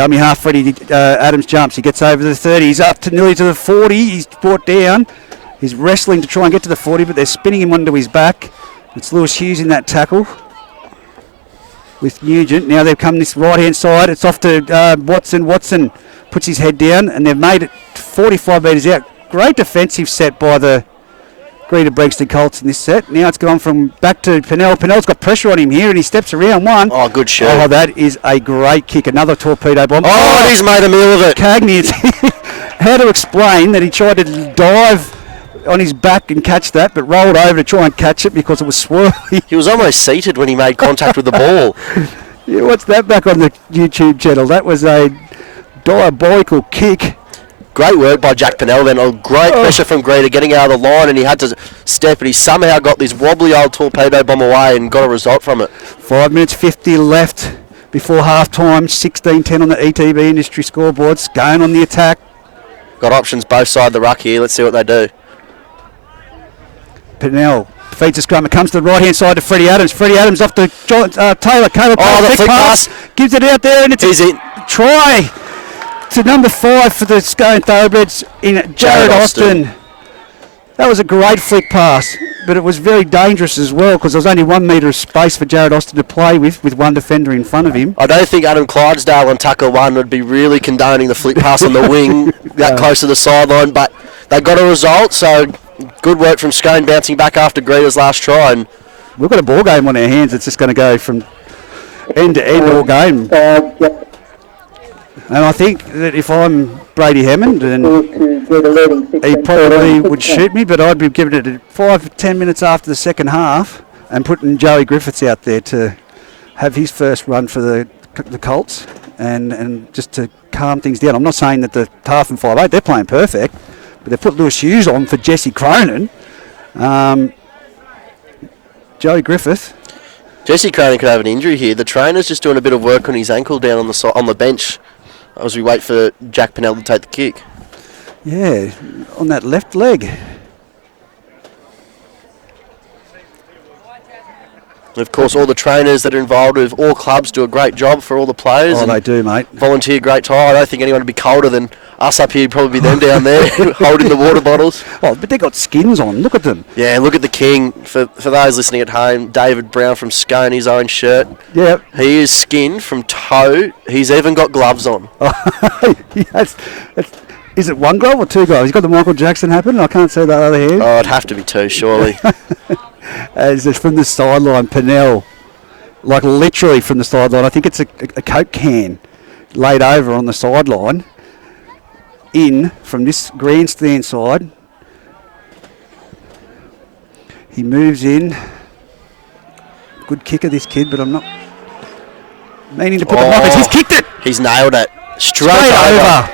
Dummy half, Freddie Adams jumps. He gets over the 30. He's up to nearly to the 40. He's brought down. He's wrestling to try and get to the 40, but they're spinning him onto his back. It's Lewis Hughes in that tackle with Nugent. Now they've come this right-hand side. It's off to Watson. Watson puts his head down, and they've made it 45 metres out. Great defensive set by the Greater Branxton Colts in this set. Now it's gone from back to Pennell. Pennell's got pressure on him here, and he steps around one. Oh, good shot. Oh, that is a great kick. Another torpedo bomb. Oh, he's made a meal of it. Cagney, how to explain that he tried to dive on his back and catch that, but rolled over to try and catch it because it was swirly. He was almost seated when he made contact with the ball. Yeah, what's that back on the YouTube channel? That was a diabolical kick. Great work by Jack Pennell then. Oh, great pressure from Greeter getting out of the line, and he had to step, and he somehow got this wobbly old torpedo bomb away and got a result from it. 5 minutes 50 left before half time. 16-10 on the ETB industry scoreboard. Scone on the attack. Got options both sides of the ruck here. Let's see what they do. Pennell feeds a scrum. It comes to the right-hand side to Freddie Adams. Freddie Adams off to Taylor. Oh, the flick pass. Gives it out there, and it's He's in. Try to number 5 for the Scone Thoroughbreds in Jared Austin. That was a great flick pass, but it was very dangerous as well because there was only 1 metre of space for Jared Austin to play with one defender in front of him. I don't think Adam Clydesdale on tackle 1 would be really condoning the flick pass on the wing that close to the sideline, but they got a result, so good work from Scone bouncing back after Greeter's last try. And we've got a ball game on our hands. It's just going to go from end to end all game. And I think that if I'm Brady Hammond, and he probably would shoot me, but I'd be giving it 5-10 minutes after the second half and putting Joey Griffiths out there to have his first run for the Colts and just to calm things down. I'm not saying that the half and 5-8, they're playing perfect, but they've put Lewis Hughes on for Jesse Cronin. Joey Griffith. Jesse Cronin could have an injury here. The trainer's just doing a bit of work on his ankle down on the bench as we wait for Jack Pennell to take the kick. Yeah, on that left leg. Of course, all the trainers that are involved with all clubs do a great job for all the players. Oh, they do, mate. Volunteer great time. I don't think anyone would be colder than us up here. Probably be them down there holding the water bottles. Oh, but they got skins on. Look at them. Yeah, look at the king. For those listening at home, David Brown from Scone, his own shirt. Yep. He is skinned from toe. He's even got gloves on. Yes. Is it 1 glove or 2 gloves? He's got the Michael Jackson happening. I can't see the other hand. Oh, it'd have to be 2, surely. As it's from the sideline, Pennell, like literally from the sideline. I think it's a Coke can laid over on the sideline. In from this grandstand side. He moves in. Good kicker, this kid, but I'm not meaning to put the blockers. He's kicked it. He's nailed it. Straight over.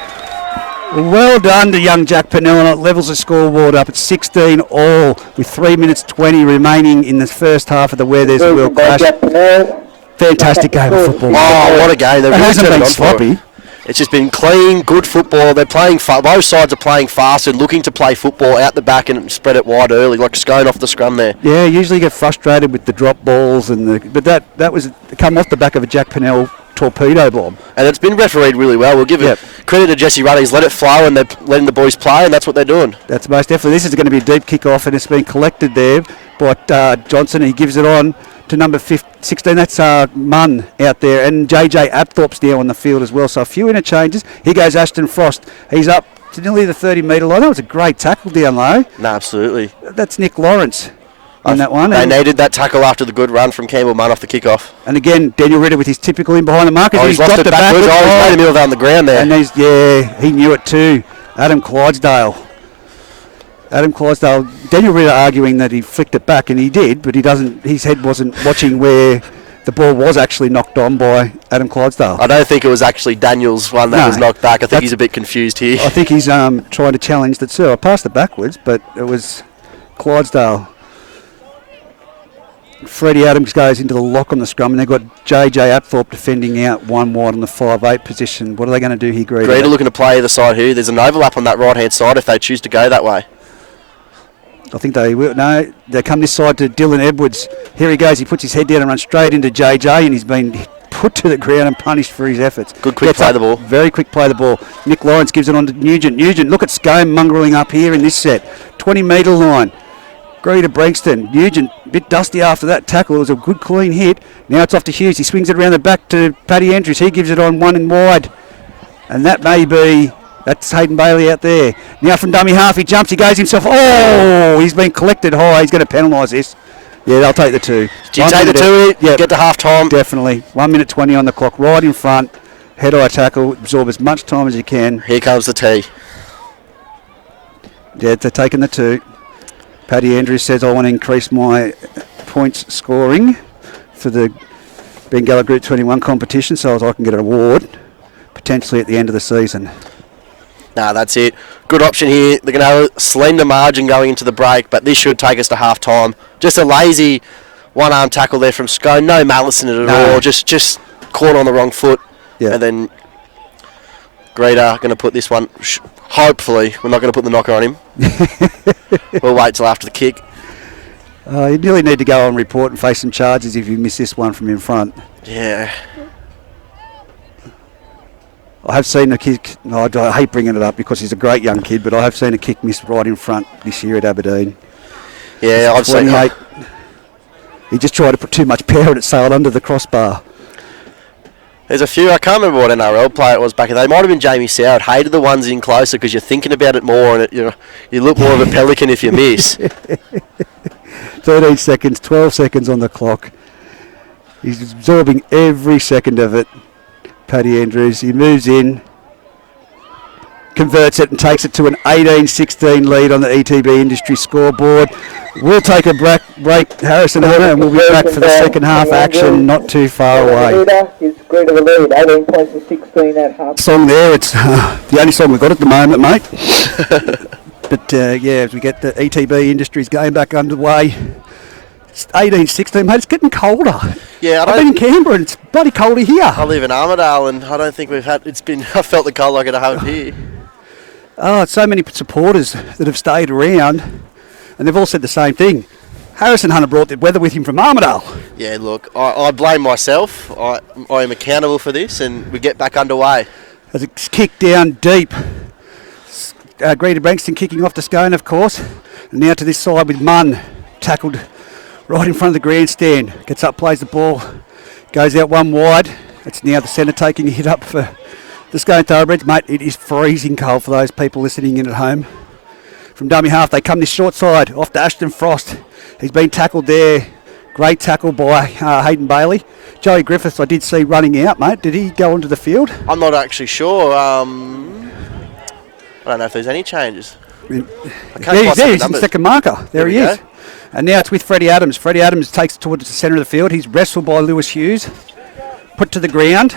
Well done to young Jack Pennell, and it levels the scoreboard up at 16 all with 3 minutes 20 remaining in the first half of the Where There's a Will clash. Fantastic game of football. Oh, what a game. They've It really hasn't turned been it on for sloppy. it. It's just been clean, good football. They're playing both sides are playing fast and looking to play football out the back and spread it wide early, like Scone off the scrum there. Yeah, usually get frustrated with the drop balls but that was come off the back of a Jack Pennell torpedo bomb. And it's been refereed really well. We'll give it credit to Jesse Rudd. He's let it flow and they're letting the boys play, and that's what they're doing. That's most definitely. This is going to be a deep kick-off, and it's been collected there by Johnson. He gives it on to number 16. That's Munn out there, and JJ Apthorpe's now on the field as well. So a few interchanges. Here goes Ashton Frost. He's up to nearly the 30-metre line. That was a great tackle down low. No, absolutely. That's Nick Lawrence on that one. They needed that tackle after the good run from Campbell Munn off the kickoff. And again, Daniel Ritter with his typical in behind the marker. He's lost it backwards. He's made a middle on the ground there. And he knew it too. Adam Clydesdale. Daniel Ritter arguing that he flicked it back, and he did, but his head wasn't watching where the ball was actually knocked on by Adam Clydesdale. I don't think it was actually Daniel's one that was knocked back. I think he's a bit confused here. I think he's trying to challenge that, sir. I passed it backwards, but it was Clydesdale. Freddie Adams goes into the lock on the scrum, and they've got JJ Apthorpe defending out 1 wide on the 5'8 position. What are they going to do here, Greeter? Greeter looking to play either side here. There's an overlap on that right-hand side if they choose to go that way. I think they will. No, they come this side to Dylan Edwards. Here he goes. He puts his head down and runs straight into JJ, and he's been put to the ground and punished for his efforts. Good quick play the ball. Very quick play the ball. Nick Lawrence gives it on to Nugent. Nugent, look at Scone mongrelling up here in this set. 20-metre line. Agree to Branxton. Nugent, a bit dusty after that tackle. It was a good clean hit. Now it's off to Hughes. He swings it around the back to Paddy Andrews. He gives it on one and wide. And that may be... That's Hayden Bailey out there. Now from dummy half, he jumps, he goes himself. Oh, he's been collected high. He's going to penalise this. Yeah, they'll take the 2. Do you take the 2? Yeah, get to half time? Definitely. 1 minute 20 on the clock, right in front. Head-eye tackle, absorb as much time as you can. Here comes the T. Yeah, they're taking the 2. Paddy Andrews says, I want to increase my points scoring for the Bengalla Group 21 competition so I can get an award potentially at the end of the season. Nah, that's it. Good option here. They're going to have a slender margin going into the break, but this should take us to half time. Just a lazy one-arm tackle there from Scone. No malice in it at all. Just caught on the wrong foot. Yeah. And then Greta going to put this one. Hopefully, we're not going to put the knocker on him. We'll wait till after the kick. You nearly need to go on report and face some charges if you miss this one from in front. Yeah. I have seen a kick, I hate bringing it up because he's a great young kid, but I have seen a kick missed right in front this year at Aberdeen. Yeah, I've seen it. He just tried to put too much power and it sailed under the crossbar. There's a few, I can't remember what NRL player it was back in the day. It might have been Jamie Soward. Hated the ones in closer because you're thinking about it more and you look more of a pelican if you miss. 13 seconds, 12 seconds on the clock. He's absorbing every second of it. Paddy Andrews, he moves in, converts it and takes it to an 18-16 lead on the ETB Industry scoreboard. We'll take a break, Harrison Hunter, and we'll be back for the second half action not too far away. It's great of the lead, 18 points to 16 at half. Song there, it's the only song we've got at the moment, mate. But yeah, as we get the ETB Industries game back underway, it's 18-16, mate, it's getting colder. Yeah, I've been in Canberra and it's bloody colder here. I live in Armidale and I don't think I felt the cold like I have here. Oh, so many supporters that have stayed around and they've all said the same thing. Harrison Hunter brought the weather with him from Armidale. Yeah, look, I blame myself. I am accountable for this and we get back underway. As it's kicked down deep. Greta Branxton kicking off to Scone, of course. And now to this side with Munn, tackled right in front of the grandstand. Gets up, plays the ball, goes out one wide. It's now the centre taking a hit up for the Scone Thoroughbreds. Mate, it is freezing cold for those people listening in at home. From dummy half, they come this short side, off to Ashton Frost. He's been tackled there. Great tackle by Hayden Bailey. Joey Griffiths, I did see running out, mate. Did he go onto the field? I'm not actually sure. I don't know if there's any changes. Yeah, he's there. He's in second marker. There he is. And now it's with Freddie Adams. Freddie Adams takes it towards the centre of the field. He's wrestled by Lewis Hughes. Put to the ground.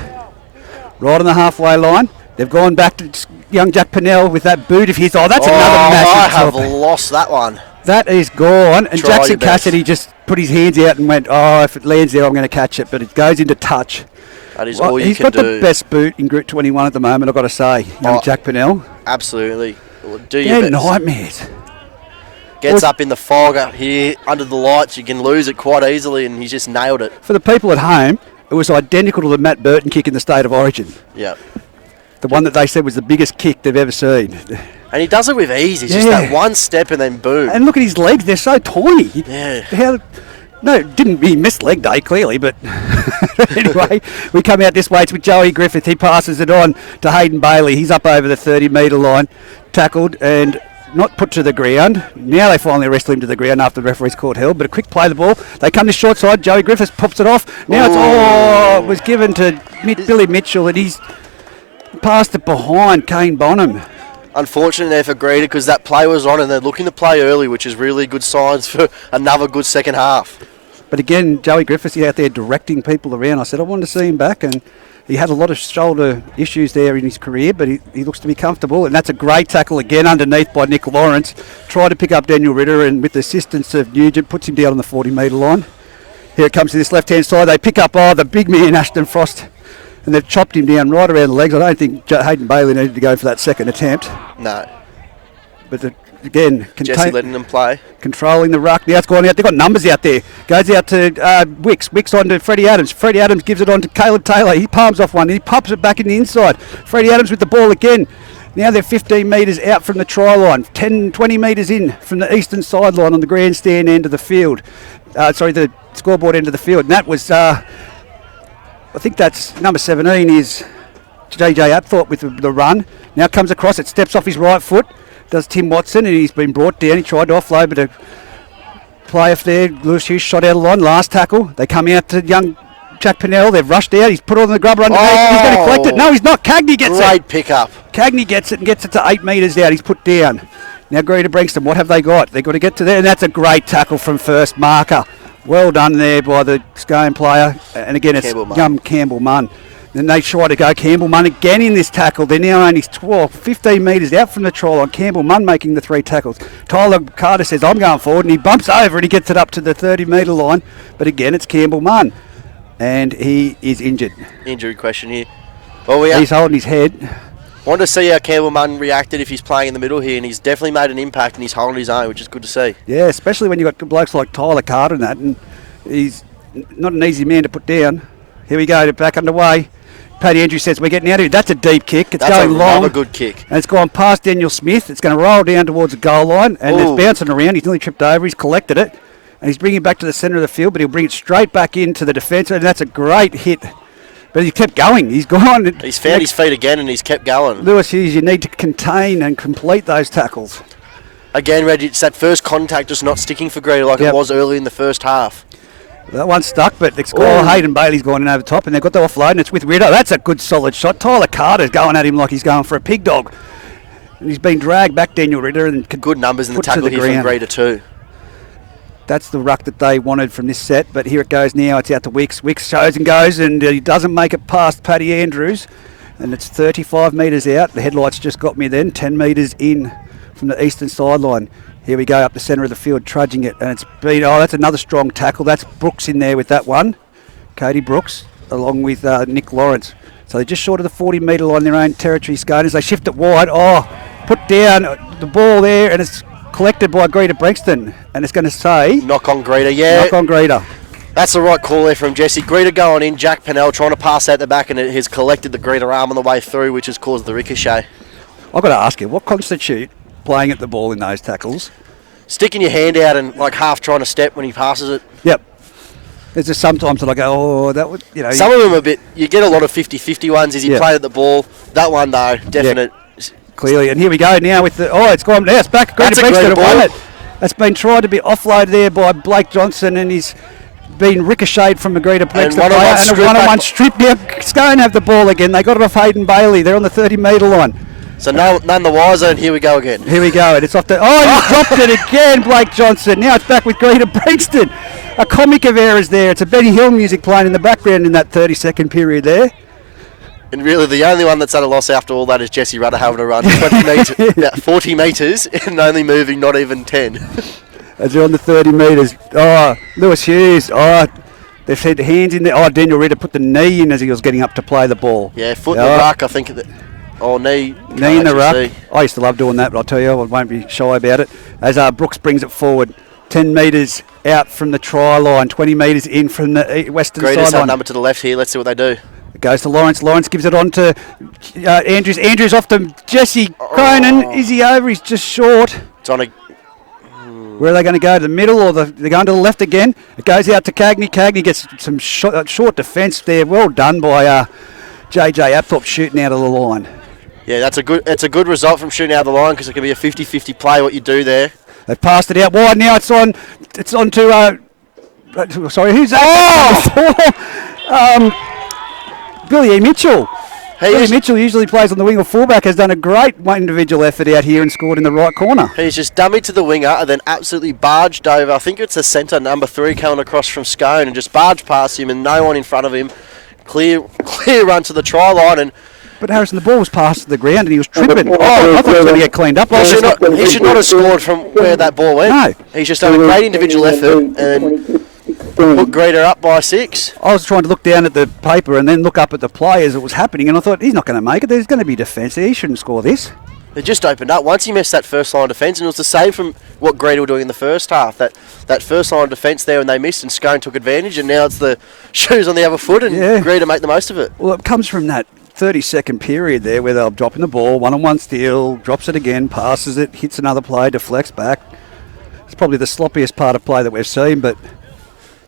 Right on the halfway line. They've gone back to young Jack Pennell with that boot of his. Oh, that's another massive I have lost that one. That is gone. And Try Jackson Cassidy just put his hands out and went, oh, if it lands there, I'm going to catch it. But it goes into touch. That is all you he's can got do. the best boot in Group 21 at the moment, I've got to say. Young Jack Pennell. Absolutely. Do your They're best. nightmares. Gets up in the fog up here under the lights. You can lose it quite easily, and he's just nailed it. For the people at home, it was identical to the Matt Burton kick in the State of Origin. Yeah. The one that they said was the biggest kick they've ever seen. And he does it with ease. It's just that one step and then boom. And look at his legs, they're so tiny. Yeah. He missed leg day, clearly, but anyway, we come out this way. It's with Joey Griffith. He passes it on to Hayden Bailey. He's up over the 30-metre line, tackled and not put to the ground. Now they finally wrestle him to the ground after the referee's court held, but a quick play of the ball. They come to short side. Joey Griffith pops it off. Now it was given to Billy Mitchell, and he's passed it behind Kane Bonham. Unfortunate there for Greta because that play was on and they're looking to play early, which is really good signs for another good second half. But again, Joey Griffiths out there directing people around. I said I wanted to see him back, and he had a lot of shoulder issues there in his career, but he looks to be comfortable. And that's a great tackle again underneath by Nick Lawrence. Tried to pick up Daniel Ritter, and with the assistance of Nugent, puts him down on the 40-metre line. Here it comes to this left-hand side. They pick up the big man, Ashton Frost, and they've chopped him down right around the legs. I don't think Hayden Bailey needed to go for that second attempt. No. But the again, Jesse letting them play. controlling the ruck. Now it's gone out. They've got numbers out there. Goes out to Wicks. Wicks on to Freddie Adams. Freddie Adams gives it on to Caleb Taylor. He palms off one. He pops it back in the inside. Freddie Adams with the ball again. Now they're 15 metres out from the try line. 20 metres in from the eastern sideline on the grandstand end of the field. The scoreboard end of the field. And that was, I think that's number 17 is JJ Apthorpe with the run. Now comes across. It steps off his right foot. Does Tim Watson, and he's been brought down. He tried to offload, but a play off there. Lewis Hughes shot out of line. Last tackle. They come out to young Jack Pennell. They've rushed out. He's put on the grubber underneath. He's going to collect it. No, he's not. Cagney gets it. Great pick-up. Cagney gets it and gets it to 8 metres out. He's put down. Now Greater Branxton, what have they got? They've got to get to there, and that's a great tackle from first marker. Well done there by the Scone player. And again, it's young Campbell Munn. Then they try to go Campbell Munn again in this tackle. They're now only 15 metres out from the try line. Campbell Munn making the 3 tackles. Tyler Carter says, I'm going forward, and he bumps over and he gets it up to the 30-metre line. But again, it's Campbell Munn. And he is injured. Injury question here. Well, he's holding his head. Want to see how Campbell Munn reacted if he's playing in the middle here, and he's definitely made an impact and he's holding his own, which is good to see. Yeah, especially when you've got blokes like Tyler Carter and that, and he's not an easy man to put down. Here we go, back underway. Paddy Andrews says we're getting out of here. That's a deep kick. It's going long. That's a good kick. And it's gone past Daniel Smith. It's going to roll down towards the goal line, and it's bouncing around. He's nearly tripped over. He's collected it, and he's bringing it back to the centre of the field, but he'll bring it straight back into the defence, and that's a great hit. But he kept going. He's gone. He's found his feet again, and he's kept going. Lewis Hughes, you need to contain and complete those tackles. Again, Reggie, it's that first contact just not sticking for Greta like it was early in the first half. That one's stuck, but it's Hayden Bailey's gone in over top, and they've got the offload, and it's with Ritter. That's a good, solid shot. Tyler Carter's going at him like he's going for a pig dog. And he's been dragged back, Daniel Ritter. And good numbers in the tackle here from Greta too. That's the ruck that they wanted from this set, but here it goes now. It's out to Wicks. Wicks shows and goes, and he doesn't make it past Paddy Andrews. And it's 35 metres out. The headlights just got me then. 10 metres in from the eastern sideline. Here we go up the centre of the field, trudging it, and it's been, that's another strong tackle. That's Brooks in there with that one. Cody Brooks, along with Nick Lawrence. So they're just short of the 40-metre line, their own territory, Scone, as they shift it wide. Put down the ball there, and it's collected by Greater Branxton, and it's going to say... Knock on Greta, yeah. Knock on Greta. That's the right call there from Jesse. Greta going in, Jack Pennell trying to pass out the back, and it has collected the Greta arm on the way through, which has caused the ricochet. I've got to ask you, what constitute playing at the ball in those tackles? Sticking your hand out and like half trying to step when he passes it. Yep. There's just sometimes that I go, that would, Some of them a bit, you get a lot of 50-50 ones as he played at the ball. That one though, definite. Yep. Clearly, and here we go now with the, it's gone, now it's back. That's a great ball. Won it. That's been tried to be offloaded there by Blake Johnson, and he's been ricocheted from a Greater Branxton player, and a one-on-one strip. Now Scone have the ball again. They got it off Hayden Bailey. They're on the 30-metre line. So none the wiser, and here we go again. Here we go, and it's off the... he dropped it again, Blake Johnson. Now it's back with Greater Branxton. A comic of errors there. It's a Benny Hill music playing in the background in that 30-second period there. And really, the only one that's at a loss after all that is Jesse Rudder having to run 40 metres and only moving not even 10. As they're on the 30 metres. Lewis Hughes. They've had hands in there. Daniel Ritter put the knee in as he was getting up to play the ball. Yeah, foot in the ruck, I think. Knee in the ruck. I used to love doing that, but I'll tell you, I won't be shy about it. As Brooks brings it forward, 10 metres out from the try line, 20 metres in from the western sideline. Greatest number to the left here. Let's see what they do. It goes to Lawrence. Lawrence gives it on to Andrews. Andrews off to Jesse Cronin. Is he over? He's just short. It's on a... Where are they going to go? To the middle, or they're going to the left again? It goes out to Cagney. Cagney gets some short defence there. Well done by JJ Apthorpe shooting out of the line. Yeah, it's a good result from shooting out of the line, because it can be a 50-50 play what you do there. They've passed it out wide. Now it's on to sorry, who's that? Billy E. Mitchell. Billy Mitchell usually plays on the wing or fullback, has done a great individual effort out here and scored in the right corner. He's just dummied to the winger and then absolutely barged over. I think it's a centre, number 3, coming across from Scone, and just barged past him and no one in front of him. Clear run to the try line. But Harrison, the ball was passed to the ground and he was tripping. I thought he was going to get cleaned up. He should not have scored from where that ball went. No. He's just done a great individual effort and put Greta up by 6. I was trying to look down at the paper and then look up at the play as it was happening, and I thought, he's not going to make it. There's going to be defence there. He shouldn't score this. It just opened up. Once he missed that first line of defence, and it was the same from what Greta were doing in the first half. That first line of defence there when they missed and Scone took advantage, and now it's the shoes on the other foot and Greta make the most of it. Well, it comes from that 30-second period there where they're dropping the ball, one-on-one steal, drops it again, passes it, hits another play, deflects back. It's probably the sloppiest part of play that we've seen, but...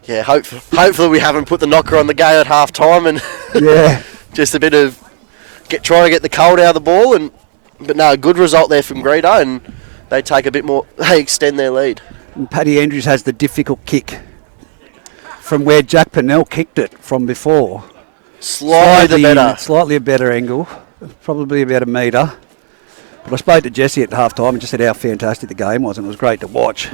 Yeah, hopefully we haven't put the knocker on the game at half time and just a bit of trying to get the cold out of the ball. But no, good result there from Greta, and they take a bit more, they extend their lead. And Paddy Andrews has the difficult kick from where Jack Pennell kicked it from before. Slightly a better angle, probably about a metre. But I spoke to Jesse at half time and just said how fantastic the game was, and it was great to watch.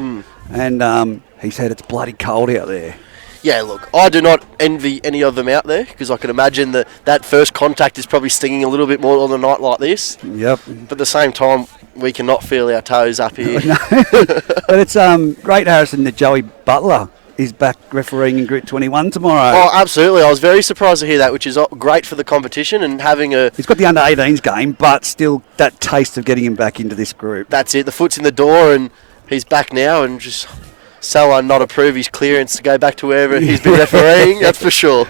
And he said it's bloody cold out there. Yeah, look, I do not envy any of them out there because I can imagine that first contact is probably stinging a little bit more on a night like this. Yep. But at the same time, we cannot feel our toes up here. But it's great, Harrison, that Joey Butler is back refereeing in Group 21 tomorrow. Oh, absolutely. I was very surprised to hear that, which is great for the competition and having a... He's got the under-18s game, but still that taste of getting him back into this group. That's it. The foot's in the door and he's back now, and just so not approve his clearance to go back to wherever he's been refereeing, that's for sure.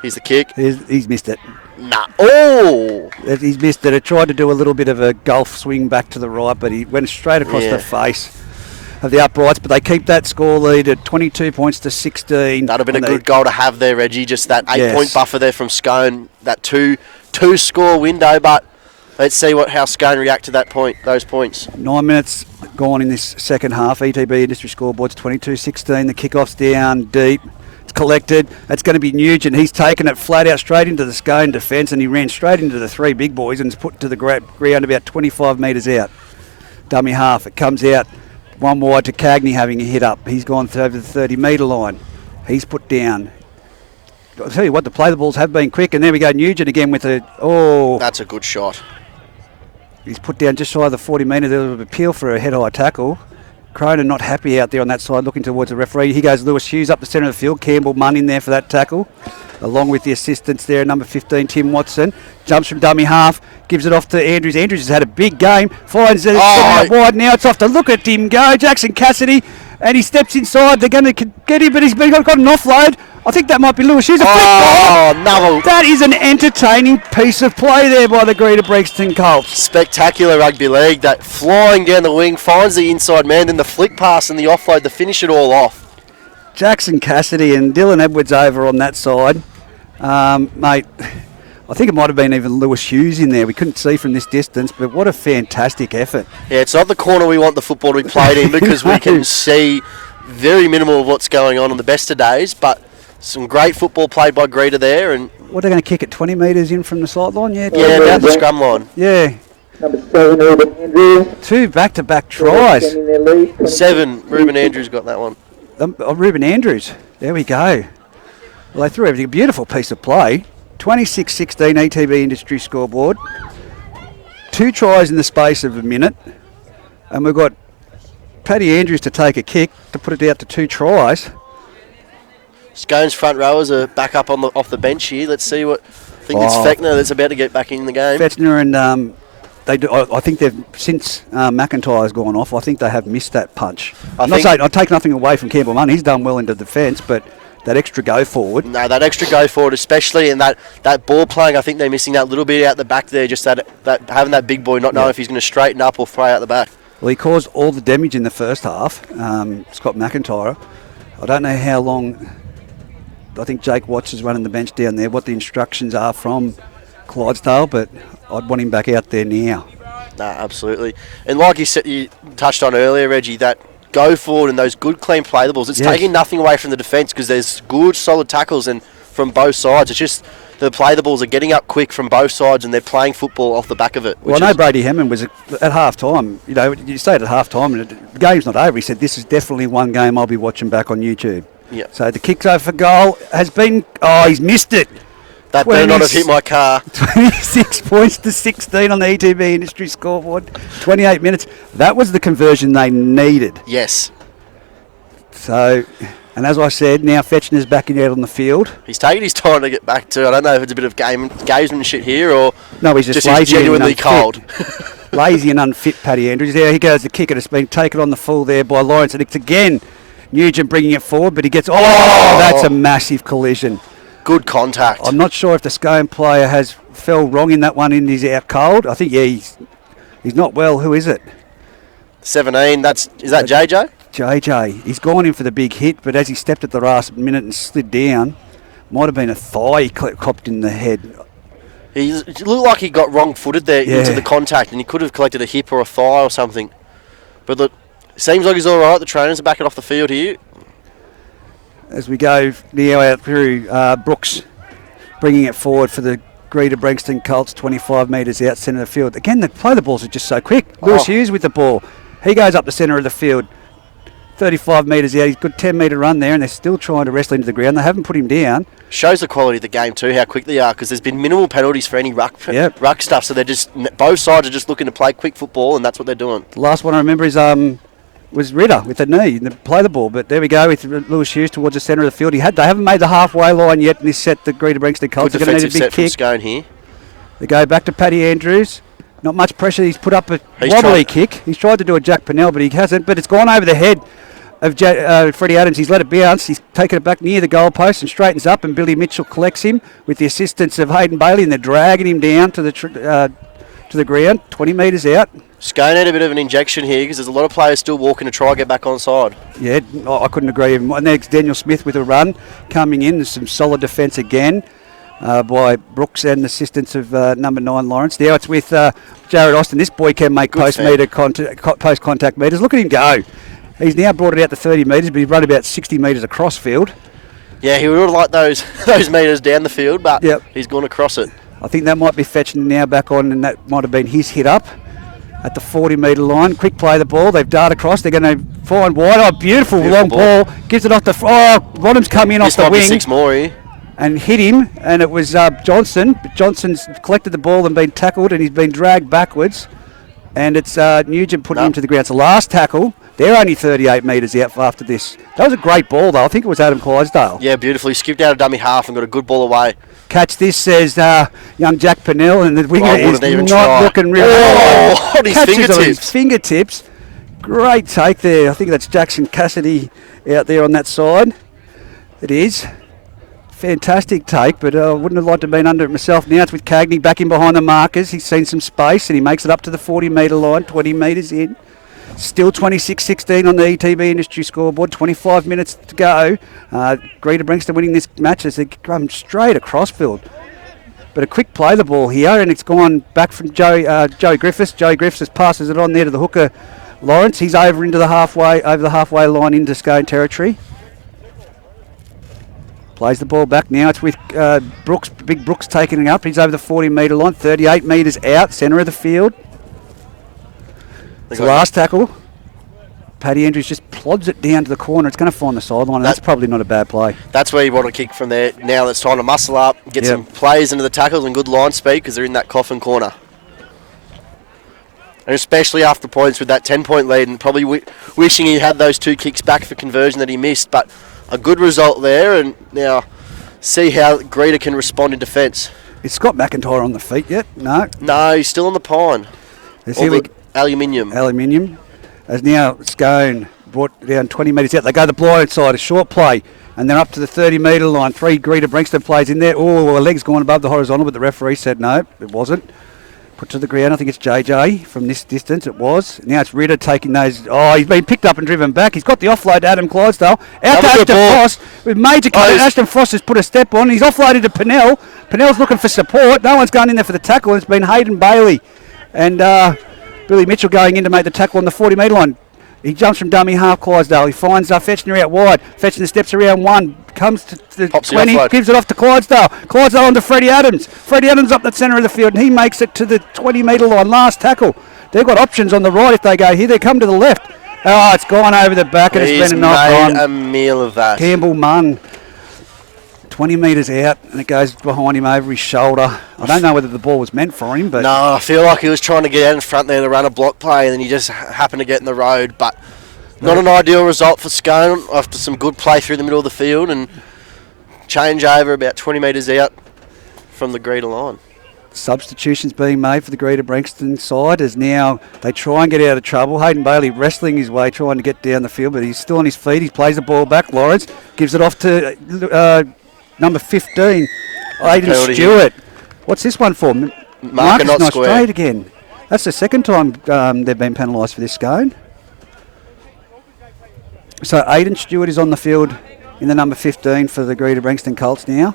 Here's the kick. He's missed it. Nah. Oh! He's missed it. It tried to do a little bit of a golf swing back to the right, but he went straight across the face of the uprights, but they keep that score lead at 22 points to 16. That would have been a good goal to have there, Reggie. Just that 8-point buffer there from Scone. That two score window, but let's see how Scone react to those points. 9 minutes gone in this second half. ETB Industry scoreboard's 22-16. The kickoff's down deep. It's collected. That's going to be Nugent. He's taken it flat out straight into the Scone defence, and he ran straight into the three big boys and is put to the ground about 25 metres out. Dummy half. It comes out one wide to Cagney having a hit up. He's gone over the 30-metre line. He's put down. I'll tell you what, the play the balls have been quick, and there we go, Nugent again with a... Oh! That's a good shot. He's put down just shy of the 40 metre. There was an appeal for a head-high tackle. Cronin not happy out there on that side, looking towards the referee. He goes Lewis Hughes up the centre of the field. Campbell Munn in there for that tackle, along with the assistants there, number 15, Tim Watson. Jumps from dummy half, gives it off to Andrews. Andrews has had a big game, finds it out wide now. It's off to look at him go. Jackson Cassidy, and he steps inside. They're going to get him, but he's got an offload. I think that might be Lewis Hughes. No. That is an entertaining piece of play there by the Greta Branxton Colts. Spectacular rugby league. That flying down the wing, finds the inside man, then the flick pass and the offload to finish it all off. Jackson Cassidy and Dylan Edwards over on that side. Mate, I think it might have been even Lewis Hughes in there. We couldn't see from this distance, but what a fantastic effort. Yeah, it's not the corner we want the football to be played in because we can see very minimal of what's going on the best of days, but some great football played by Greta there. And what, are they going to kick it 20 metres in from the sideline? Yeah, down the scrum line. Yeah. Number 7, Ruben Andrews. 2 back-to-back tries. 7, Ruben Andrews got that one. Ruben Andrews. There we go. Well, they threw everything. A beautiful piece of play. 26-16 ATV Industry scoreboard. 2 tries in the space of a minute. And we've got Paddy Andrews to take a kick to put it out to 2 tries. Scone's front rowers are back up off the bench here. Let's see what... I think it's Fechner that's about to get back in the game. Fechner and... I think they've, since McIntyre's gone off, I think they have missed that punch. I take nothing away from Campbell Munn. He's done well into defence, but that extra go forward. No, that extra go forward, especially in that ball playing, I think they're missing that little bit out the back there, just that having that big boy not knowing if he's going to straighten up or fray out the back. Well, he caused all the damage in the first half, Scott McIntyre. I don't know how long... I think Jake Watts is running the bench down there, what the instructions are from Clydesdale, but I'd want him back out there now. No, absolutely. And like you said, you touched on earlier, Reggie, that go forward and those good, clean play the balls, it's taking nothing away from the defence because there's good, solid tackles and from both sides. It's just the play the balls are getting up quick from both sides and they're playing football off the back of it. Well, I know Brady Hammond was at half-time. You know, you stayed at half-time and the game's not over. He said, this is definitely one game I'll be watching back on YouTube. Yeah. So the kick over for goal has been... Oh, he's missed it. That better not have hit my car. 26 points to 16 on the ETB Industry scoreboard. 28 minutes. That was the conversion they needed. Yes. So, and as I said, now Fechner's backing out on the field. He's taking his time to get back to. I don't know if it's a bit of gamesmanship here or no, he's just he's genuinely cold. Lazy and unfit Paddy Andrews. There he goes, the kick, and it's been taken on the full there by Lawrence, and it's again Nugent bringing it forward, but he gets... Oh, that's a massive collision. Good contact. I'm not sure if the Scone player has fell wrong in that one and he's out cold. I think, yeah, he's not well. Who is it? 17, is that JJ? JJ. He's gone in for the big hit, but as he stepped at the last minute and slid down, might have been a thigh he copped in the head. It looked like he got wrong-footed there into the contact, and he could have collected a hip or a thigh or something. But look, seems like he's all right. The trainers are backing off the field here. As we go now out through Brooks, bringing it forward for the Greater Branxton Colts, 25 metres out centre of the field. Again, the balls are just so quick. Lewis Hughes with the ball. He goes up the centre of the field, 35 metres out. He's got a 10-metre run there, and they're still trying to wrestle into the ground. They haven't put him down. Shows the quality of the game too, how quick they are, because there's been minimal penalties for any ruck stuff. So they're just, both sides are just looking to play quick football, and that's what they're doing. The last one I remember is was Ritter with the knee and play the ball, but there we go with Lewis Hughes towards the centre of the field. They haven't made the halfway line yet in this set. The Greater Branxton Colts are going to need a big kick. Scone here. They go back to Paddy Andrews. Not much pressure. He's put up a wobbly kick. He's tried to do a Jack Pennell, but he hasn't. But it's gone over the head of Freddie Adams. He's let it bounce. He's taken it back near the goalpost and straightens up, and Billy Mitchell collects him with the assistance of Hayden Bailey, and they're dragging him down to the ground, 20 metres out. Scone had a bit of an injection here because there's a lot of players still walking to try and get back on side. Yeah, I couldn't agree even more. Next, Daniel Smith with a run coming in. There's some solid defence again by Brooks and assistance of number 9 Lawrence. Now it's with Jared Austin. This boy can make post-contact metres. Look at him go. He's now brought it out to 30 metres, but he's run about 60 metres across field. Yeah, he would have liked those metres down the field, but he's gone across it. I think that might be fetching now back on, and that might have been his hit up at the 40-metre line. Quick play the ball. They've darted across. They're going to find wide. Oh, beautiful long ball. Gives it off the... Bottom's come in off the wing. 6 more here. And hit him, and it was Johnson. But Johnson's collected the ball and been tackled, and he's been dragged backwards. And it's Nugent putting him to the ground. So last tackle. They're only 38 metres out after this. That was a great ball, though. I think it was Adam Clydesdale. Yeah, beautifully. Skipped out of dummy half and got a good ball away. Catch this, says young Jack Pennell, and the winger is not looking real on his fingertips. On his fingertips. Great take there. I think that's Jackson Cassidy out there on that side. It is. Fantastic take, but I wouldn't have liked to have been under it myself. Now it's with Cagney back in behind the markers. He's seen some space, and he makes it up to the 40-metre line, 20 metres in. Still 26-16 on the ETB industry scoreboard. 25 minutes to go. Greater Branxton winning this match as they come straight across field. But a quick play the ball here, and it's gone back from Joe Griffiths. Joe Griffiths passes it on there to the hooker Lawrence. He's over the halfway line into Scone territory. Plays the ball back now. It's with Brooks. Big Brooks taking it up. He's over the 40-metre line. 38 metres out, centre of the field. It's the last tackle. Paddy Andrews just plods it down to the corner. It's going to find the sideline. That's probably not a bad play. That's where you want to kick from there. Now it's time to muscle up, get some players into the tackles and good line speed because they're in that coffin corner. And especially after points with that 10-point lead, and probably wishing he had those 2 kicks back for conversion that he missed. But a good result there, and now see how Greater can respond in defence. Is Scott McIntyre on the feet yet? No. No, he's still on the pine. Aluminium. As now Scone brought down 20 metres out. They go the blind side, a short play, and they're up to the 30-metre line. 3 Greater Branxton plays in there. Oh, a leg's gone above the horizontal, but the referee said no, it wasn't. Put to the ground. I think it's JJ from this distance. It was. Now it's Ritter taking those. Oh, he's been picked up and driven back. He's got the offload to Adam Clydesdale. Out to Ashton Frost with major cover. Ashton Frost has put a step on. He's offloaded to Pennell. Pennell's looking for support. No one's going in there for the tackle. It's been Hayden Bailey and Billy Mitchell going in to make the tackle on the 40-metre line. He jumps from dummy half Clydesdale. He finds Fetchner out wide. Fetchner steps around 1. Comes to the 20, gives it off to Clydesdale. Clydesdale on to Freddie Adams. Freddie Adams up the centre of the field, and he makes it to the 20-metre line. Last tackle. They've got options on the right if they go here. They come to the left. Oh, it's gone over the back, and it's been a knock on. He's made a meal of that. Campbell Munn. 20 metres out, and it goes behind him over his shoulder. I don't know whether the ball was meant for him, but... No, I feel like he was trying to get out in front there to run a block play, and then he just happened to get in the road, but not an ideal result for Scone after some good play through the middle of the field, and change over about 20 metres out from the Greater line. Substitutions being made for the Greater Branxton side as now they try and get out of trouble. Hayden Bailey wrestling his way, trying to get down the field, but he's still on his feet. He plays the ball back. Lawrence gives it off to number 15, Aiden Stewart. What's this one for? Marcus not straight again. That's the second time they've been penalised for this Scone. So Aiden Stewart is on the field in the number 15 for the Greater Branxton Colts now.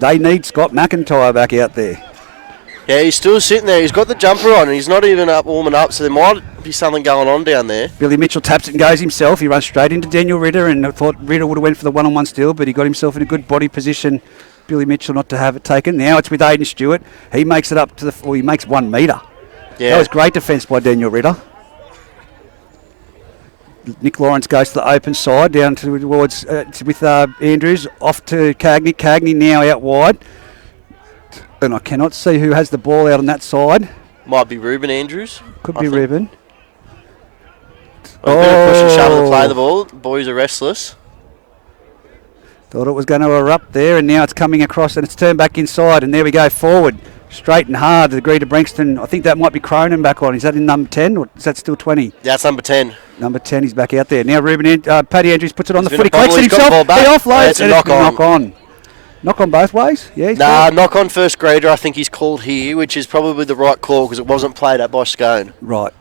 They need Scott McIntyre back out there. Yeah, he's still sitting there. He's got the jumper on and he's not even up warming up, so there might be something going on down there. Billy Mitchell taps it and goes himself. He runs straight into Daniel Ritter, and I thought Ritter would have went for the one-on-one steal, but he got himself in a good body position, Billy Mitchell, not to have it taken. Now it's with Aiden Stewart. He makes it up to he makes 1 metre. Yeah. That was great defence by Daniel Ritter. Nick Lawrence goes to the open side, down towards with Andrews, off to Cagney. Cagney now out wide. And I cannot see who has the ball out on that side. Might be Ruben Andrews. Could be Ruben. A bit of push and shove to play the ball. Boys are restless. Thought it was going to erupt there, and now it's coming across and it's turned back inside. And there we go, forward. Straight and hard to the Greater Branxton. I think that might be Cronin back on. Is that in number 10 or is that still 20? That's number 10. Number 10, he's back out there. Now Paddy Andrews puts it on the foot. He bobble, collects it he's got the himself. ball He back. offloads. It's a and knock on. Knock on both ways? Yeah. Nah, knock on first grader, I think he's called here, which is probably the right call because it wasn't played at by Scone. Right.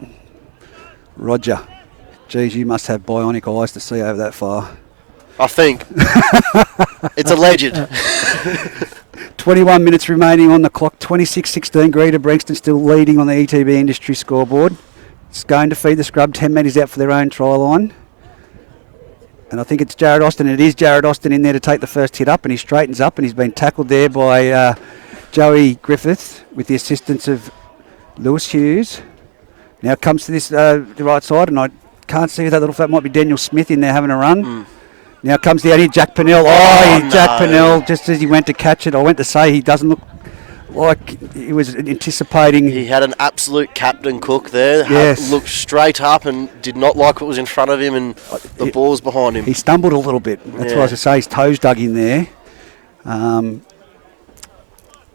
Roger. Geez, you must have bionic eyes to see over that far. I think. It's alleged. 21 minutes remaining on the clock. 26-16. Greater Branxton still leading on the ETB Industry scoreboard. It's going to feed the scrub. 10 metres out for their own try line. And I think it's Jared Austin. It is Jared Austin in there to take the first hit up, and he straightens up, and he's been tackled there by Joey Griffith with the assistance of Lewis Hughes. Now comes to this the right side, and I can't see that little fat might be Daniel Smith in there having a run. Now comes the out here, Jack Pennell. Jack Pennell, just as he went to catch it, I went to say he doesn't look like he was anticipating. He had an absolute captain cook there. Yes. Looked straight up and did not like what was in front of him, and the ball's behind him. He stumbled a little bit. That's what I was to say. His toes dug in there.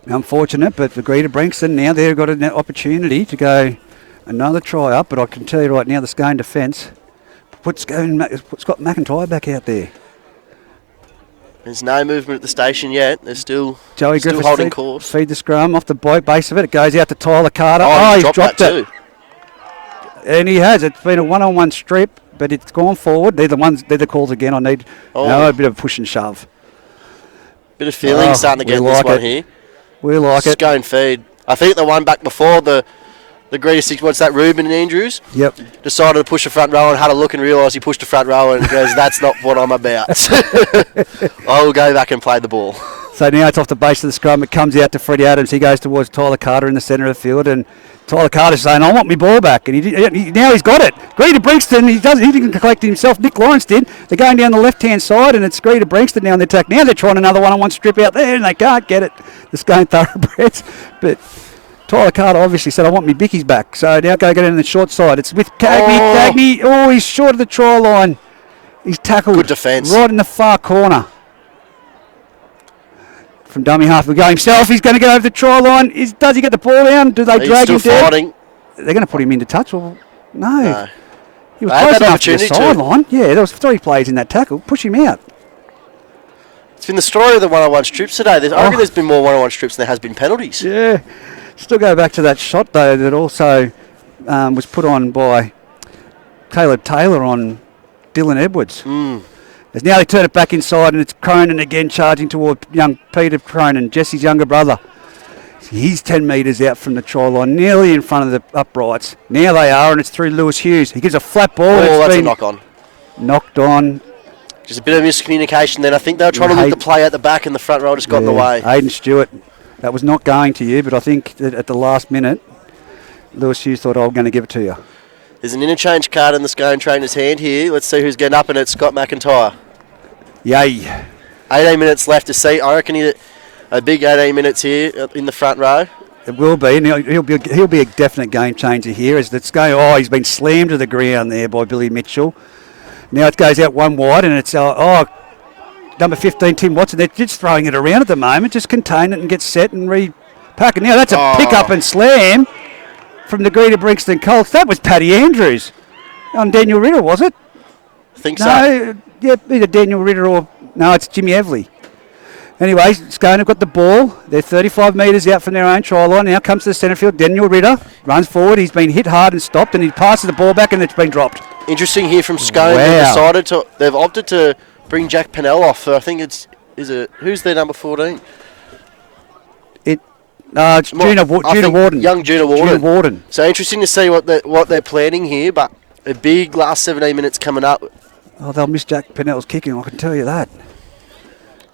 Unfortunate, but for Greater Branxton now they've got an opportunity to go another try up. But I can tell you right now, the Scone defence put Scott McIntyre back out there. There's no movement at the station yet. They're still Joey still Griffiths holding course. Feed the scrum off the base of it. It goes out to Tyler Carter. He's dropped it. Too. And he has. It's been a one-on-one strip, but it's gone forward. They're the calls again. I need a bit of a push and shove. Bit of feeling starting to get this one here. We like it. Scone feed. I think the one back before the Greater Six, what's that, Ruben Andrews? Yep. Decided to push the front row and had a look and realised he pushed the front row and goes, that's not what I'm about. I will go back and play the ball. So now it's off the base of the scrum. It comes out to Freddie Adams. He goes towards Tyler Carter in the centre of the field, and Tyler Carter's saying, I want my ball back. And now he's got it. Greater Branxton, he didn't collect it himself. Nick Lawrence did. They're going down the left-hand side, and it's Greater Branxton now in the attack. Now they're trying another one-on-one strip out there, and they can't get it. The Scone Thoroughbreds. But Tyler Carter obviously said, I want my bickies back. So now go get it in the short side. It's with Cagney. Cagney, he's short of the try line. He's tackled. Good defence. Right in the far corner. From dummy half, he'll go himself. He's going to go over the try line. Does he get the ball down? Do they drag him down? Fighting. They're going to put him into touch. Well, no. He was They had close that enough to the opportunity to. sideline. Yeah, there was 3 plays in that tackle. Push him out. It's been the story of the one-on-one strips today. I reckon there's been more one-on-one strips than there has been penalties. Yeah. Still go back to that shot, though, that also was put on by Caleb Taylor on Dylan Edwards. As now they turn it back inside, and it's Cronin again charging toward young Peter Cronin, Jesse's younger brother. He's 10 metres out from the try line, nearly in front of the uprights. Now they are, and it's through Lewis Hughes. He gives a flat ball. That's a knock-on. Knocked on. Just a bit of miscommunication then. I think they were trying to look the play out the back, and the front row just got in the way. Aiden Stewart. That was not going to you, but I think that at the last minute, Lewis Hughes thought, I'm going to give it to you. There's an interchange card in the Scone trainer's hand here. Let's see who's getting up, and it's Scott McIntyre. Yay. 18 minutes left to see. I reckon a big 18 minutes here in the front row. It will be, and he'll be a definite game changer here. As it's going, he's been slammed to the ground there by Billy Mitchell. Now it goes out one wide, and it's number 15, Tim Watson. They're just throwing it around at the moment. Just contain it and get set and Packer. Now that's a pick up and slam from the Greater Branxton Colts. That was Paddy Andrews on Daniel Ritter, was it? I think so. No, yeah, either Daniel Ritter or... No, it's Jimmy Evley. Anyway, Scone have got the ball. They're 35 metres out from their own try line. Now comes to the centre field. Daniel Ritter runs forward. He's been hit hard and stopped, and he passes the ball back, and it's been dropped. Interesting here from Scone. Wow. They've opted to bring Jack Pennell off. I think who's their number 14? It's Juna Warden. Young Juna Warden. Juna Warden. So interesting to see what they're planning here, but a big last 17 minutes coming up. Oh, they'll miss Jack Pennell's kicking, I can tell you that.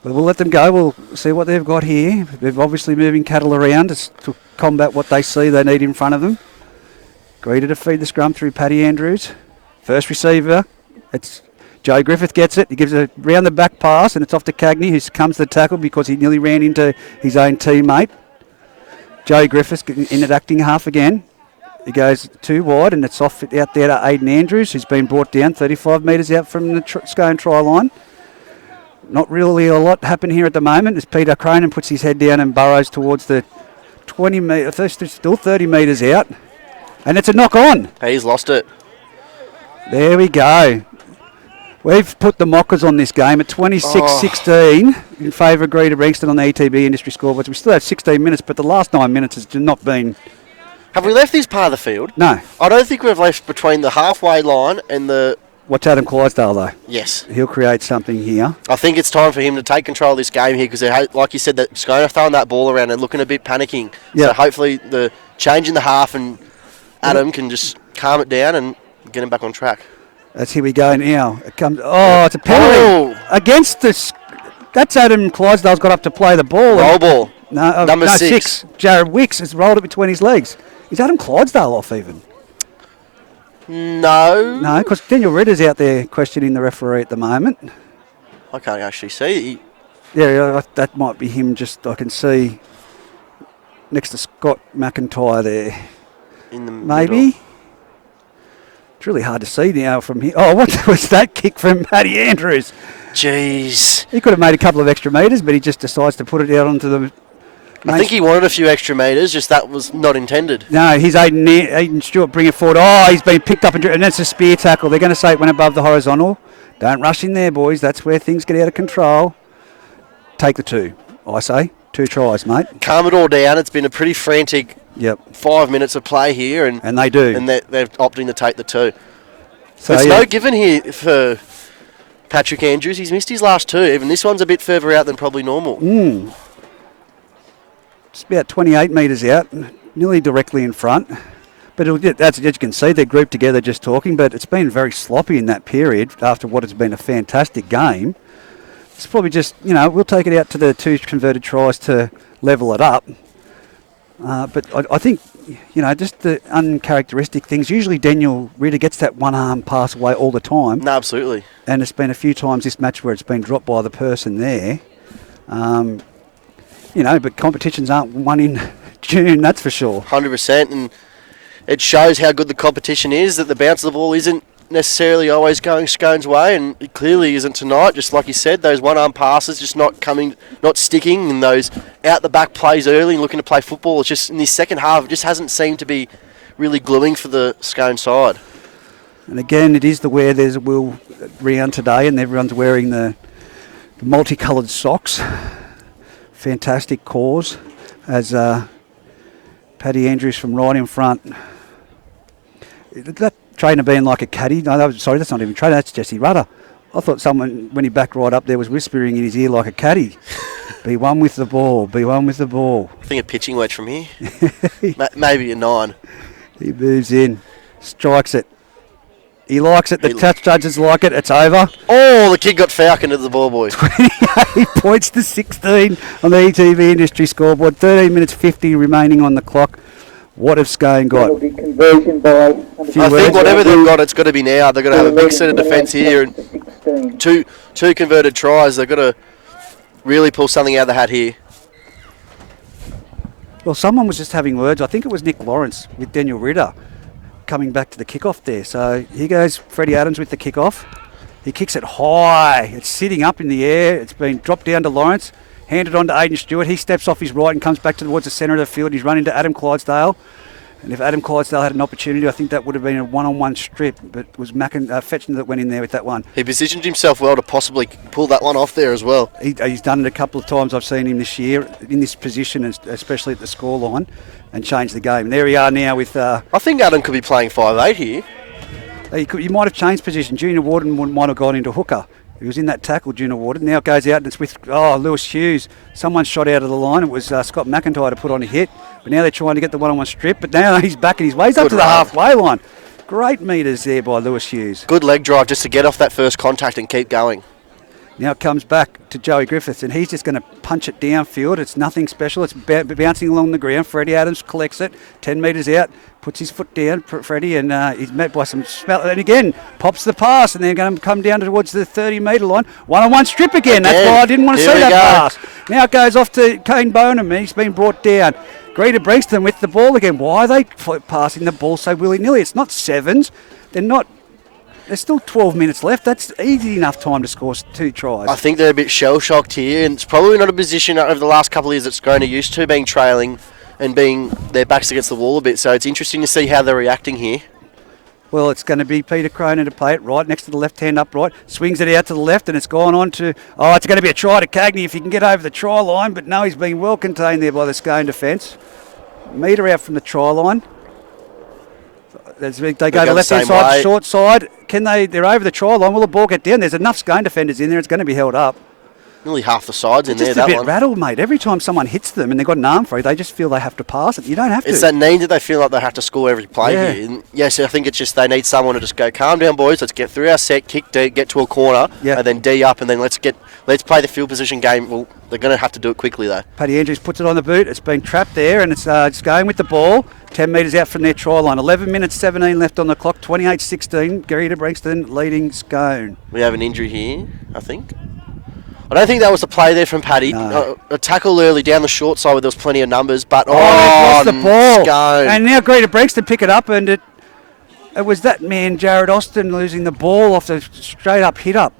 But we'll let them go. We'll see what they've got here. They're obviously moving cattle around to combat what they see they need in front of them. Greeted to feed the scrum through Paddy Andrews. First receiver, it's Joe Griffith gets it. He gives a round the back pass, and it's off to Cagney, who comes to the tackle because he nearly ran into his own teammate. Joe Griffith interacting half again. He goes too wide, and it's off out there to Aidan Andrews, who's been brought down 35 metres out from the Scone try line. Not really a lot happen here at the moment as Peter Cronin puts his head down and burrows towards the 20 metre, still 30 metres out. And it's a knock on. He's lost it. There we go. We've put the mockers on this game at 26-16 in favour of Greater Branxton on the ETB industry scoreboards. We still have 16 minutes, but the last 9 minutes has not been... Have we left this part of the field? No. I don't think we've left between the halfway line and the... Watch Adam Clydesdale, though. Yes. He'll create something here. I think it's time for him to take control of this game here because, like you said, that Scone are throwing that ball around and looking a bit panicking. Yeah. So hopefully the change in the half and Adam can just calm it down and get him back on track. That's here we go now. It comes. Oh, it's a penalty against this. That's Adam Clydesdale's got up to play the ball. Roll ball. No, Number 6. Jared Wicks has rolled it between his legs. Is Adam Clydesdale off even? No. No, because Daniel Ritter's out there questioning the referee at the moment. I can't actually see. Yeah, that might be him. Just I can see next to Scott McIntyre there. In the maybe. middle. It's really hard to see now from here. Oh, what was that kick from Paddy Andrews? Jeez. He could have made a couple of extra metres, but he just decides to put it out onto the... I think he wanted a few extra metres, just that was not intended. No, he's Aiden Stewart bring it forward. Oh, he's been picked up, and that's a spear tackle. They're going to say it went above the horizontal. Don't rush in there, boys. That's where things get out of control. Take the 2, I say. 2 tries, mate. Calm it all down. It's been a pretty frantic 5 minutes of play here. And they do. And they're opting to take the 2. So it's no given here for Patrick Andrews. He's missed his last 2. Even this one's a bit further out than probably normal. It's about 28 metres out, nearly directly in front. But as you can see, they're grouped together just talking, but it's been very sloppy in that period after what has been a fantastic game. It's probably just, we'll take it out to the 2 converted tries to level it up. But I think, just the uncharacteristic things. Usually Daniel Ritter gets that one arm pass away all the time. No, absolutely. And it's been a few times this match where it's been dropped by the person there. But competitions aren't won in June, that's for sure. 100%, and it shows how good the competition is, that the bounce of the ball isn't necessarily always going Scone's way, and it clearly isn't tonight. Just like you said, those one-arm passes just not sticking, and those out-the-back plays early and looking to play football. It's just in this second half, it just hasn't seemed to be really gluing for the Scone side. And again, it is the wear. There's a Will round today, and everyone's wearing the multicoloured socks. Fantastic cause, as Paddy Andrews from right in front. That trainer being like a caddy. No, that's not even trainer. That's Jesse Rudder. I thought someone, when he backed right up there, was whispering in his ear like a caddy. Be one with the ball. Be one with the ball. I think a pitching wedge from here. Maybe a 9. He moves in, strikes it. He likes it. The touch judges like it. It's over. Oh, the kid got falconed into the ball, boys. 28 points to 16 on the ETV industry scoreboard. 13 minutes 50 remaining on the clock. What have Scone got? It'll be conversion by... I think whatever they've got, it's got to be now. They've got to have a big set of defence here and two converted tries. They've got to really pull something out of the hat here. Well, someone was just having words. I think it was Nick Lawrence with Daniel Ritter coming back to the kickoff there. So here goes Freddie Adams with the kickoff. He kicks it high. It's sitting up in the air. It's been dropped down to Lawrence. handed on to Aidan Stewart. He steps off his right and comes back towards the centre of the field. He's run into Adam Clydesdale. And if Adam Clydesdale had an opportunity, I think that would have been a one-on-one strip. But it was Fetchner that went in there with that one. He positioned himself well to possibly pull that one off there as well. He's done it a couple of times. I've seen him this year in this position, especially at the scoreline, and changed the game. And there we are now with... I think Adam could be playing 5'8" here. He might have changed position. Junior Warden might have gone into hooker. He was in that tackle, Junior Warden. Now it goes out and it's with Lewis Hughes. Someone shot out of the line. It was Scott McIntyre to put on a hit. But now they're trying to get the one-on-one strip. But now he's back and he's up to the halfway line. Great metres there by Lewis Hughes. Good leg drive just to get off that first contact and keep going. Now it comes back to Joey Griffiths, and he's just going to punch it downfield. It's nothing special. It's bouncing along the ground. Freddie Adams collects it, 10 metres out, puts his foot down, Freddie, and he's met by some smell. And again, pops the pass, and they're going to come down towards the 30-metre line. One-on-one strip again. That's why I didn't want to see that pass. Now it goes off to Kane Bonham, and he's been brought down. Greater Branxton with the ball again. Why are they passing the ball so willy-nilly? It's not sevens. There's still 12 minutes left. That's easy enough time to score 2 tries. I think they're a bit shell-shocked here, and it's probably not a position over the last couple of years that Scone are used to, being trailing and being their backs against the wall a bit. So it's interesting to see how they're reacting here. Well, it's going to be Peter Cronin to play it right next to the left-hand upright. Swings it out to the left, and it's gone on to... it's going to be a try to Cagney if he can get over the try line, but no, he's been well contained there by the Scone defence. Metre out from the try line. They go to left-hand side, short side. They're over the try line. Will the ball get down? There's enough Scone defenders in there. It's going to be held up. Nearly half the sides in there, that one. Just a bit rattled, mate. Every time someone hits them and they've got an arm free, they just feel they have to pass it. You don't have to. It's that need that they feel like they have to score every play here. And yes, I think it's just they need someone to just go, calm down, boys. Let's get through our set, kick deep, get to a corner, and then D up, and then let's play the field position game. Well, they're going to have to do it quickly, though. Paddy Andrews puts it on the boot. It's been trapped there, and it's going with the ball. 10 metres out from their try line. 11 minutes, 17 left on the clock. 28-16. Greater Branxton leading Scone. We have an injury here, I think. I don't think that was the play there from Paddy. No. A tackle early down the short side where there was plenty of numbers, but they've lost the ball. Scone. And now Greater Branxton pick it up, and it was that man, Jared Austin, losing the ball off the straight-up hit-up.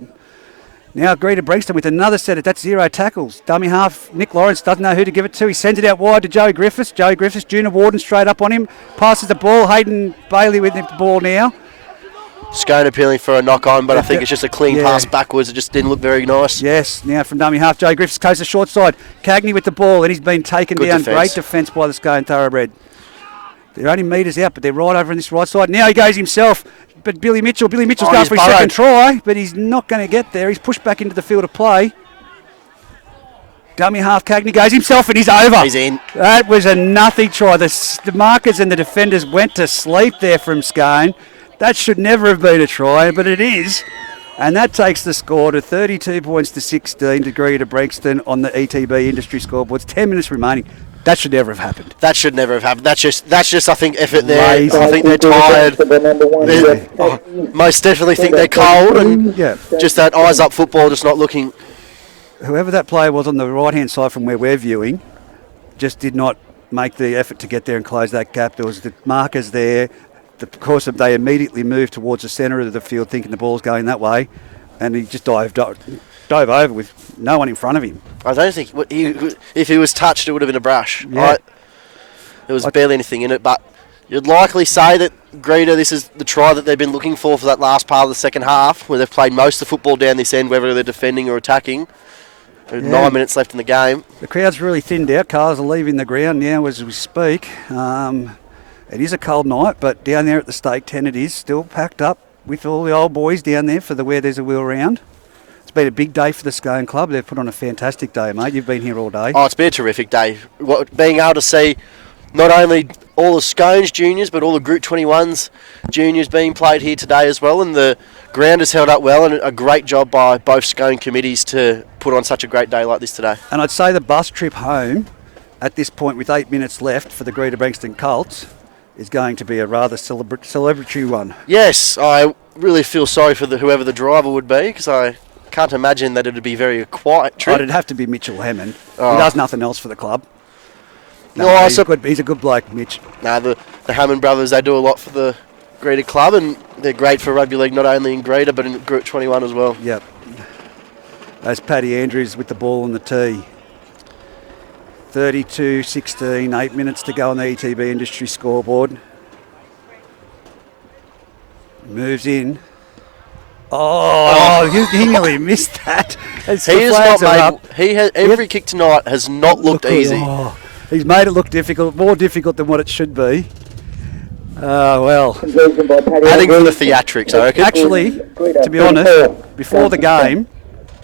Now Greater Branxton with another set. That's 0 tackles. Dummy half, Nick Lawrence doesn't know who to give it to. He sends it out wide to Joey Griffiths. Joey Griffiths, Junior Warden straight up on him. Passes the ball. Hayden Bailey with the ball now. Scone appealing for a knock-on, but I think it's just a clean pass backwards. It just didn't look very nice. Yes, now from dummy half, Joey Griffiths goes to short side. Cagney with the ball, and he's been taken down. Defense. Great defence by the Scone Thoroughbred. They're only metres out, but they're right over on this right side. Now he goes himself. But Billy Mitchell's going for his second try, but he's not going to get there. He's pushed back into the field of play. Dummy half, Cagney goes himself, and he's over. He's in. That was a nothing try. The markers and the defenders went to sleep there from Scone. That should never have been a try, but it is. And that takes the score to 32 points to 16 to Greater Branxton on the ETB industry scoreboards. 10 minutes remaining. That should never have happened. That should never have happened. That's just I think, effort there. Lazy. I think they're tired. Most definitely think they're cold. And just that eyes-up football, just not looking. Whoever that player was on the right-hand side from where we're viewing just did not make the effort to get there and close that gap. There was the markers there. Of course, they immediately moved towards the centre of the field thinking the ball's going that way, and he just dove over with no one in front of him. I don't think if he was touched, it would have been a brush. Yeah. Right? There was barely anything in it, but you'd likely say that Greater, this is the try that they've been looking for that last part of the second half, where they've played most of the football down this end, whether they're defending or attacking. 9 minutes left in the game. The crowd's really thinned out. Cars are leaving the ground now as we speak. It is a cold night, but down there at the stake 10 it is still packed up with all the old boys down there for the Where There's a Wheel round. It's been a big day for the Scone Club. They've put on a fantastic day, mate. You've been here all day. Oh, it's been a terrific day. Being able to see not only all the Scones juniors, but all the Group 21s juniors being played here today as well. And the ground has held up well, and a great job by both Scone committees to put on such a great day like this today. And I'd say the bus trip home at this point with 8 minutes left for the Greater Branxton Colts is going to be a rather celebratory one. Yes, I really feel sorry for whoever the driver would be, because I can't imagine that it would be very quiet trip. It'd have to be Mitchell Hammond. He does nothing else for the club. He's a good bloke, Mitch. The Hammond brothers, they do a lot for the Greater club, and they're great for rugby league, not only in Greater, but in Group 21 as well. Yep. There's Paddy Andrews with the ball on the tee. 32-16, 8 minutes to go on the ETB Industry scoreboard. Moves in. He nearly missed that. As He the has flags not are made. up. He has every kick tonight has not looked easy. He's made it look difficult, more difficult than what it should be. Well. Adding for the theatrics, I reckon. Actually, to be honest, before the game,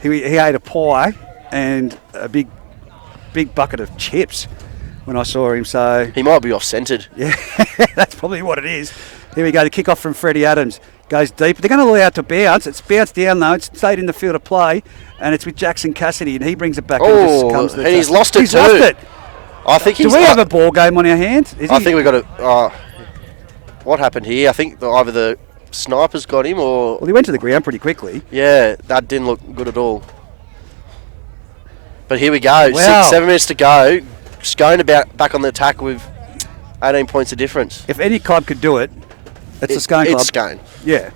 he ate a pie and a big bucket of chips when I saw him. So He might be off-centred. yeah, that's probably what it is. Here we go. The kick off from Freddie Adams goes deep. They're going to allow it to bounce. It's bounced down though. It's stayed in the field of play, and it's with Jackson Cassidy, and he brings it back. And he's lost it He's too. lost it. I think Do we have a ball game on our hands? I think we've got a. What happened here? I think either the snipers got him or. Well, he went to the ground pretty quickly. Yeah, that didn't look good at all. But here we go. Wow. 7 minutes to go. Scone back on the attack with 18 points of difference. If any club could do it, it's the Scone club. It's Scone. Yeah.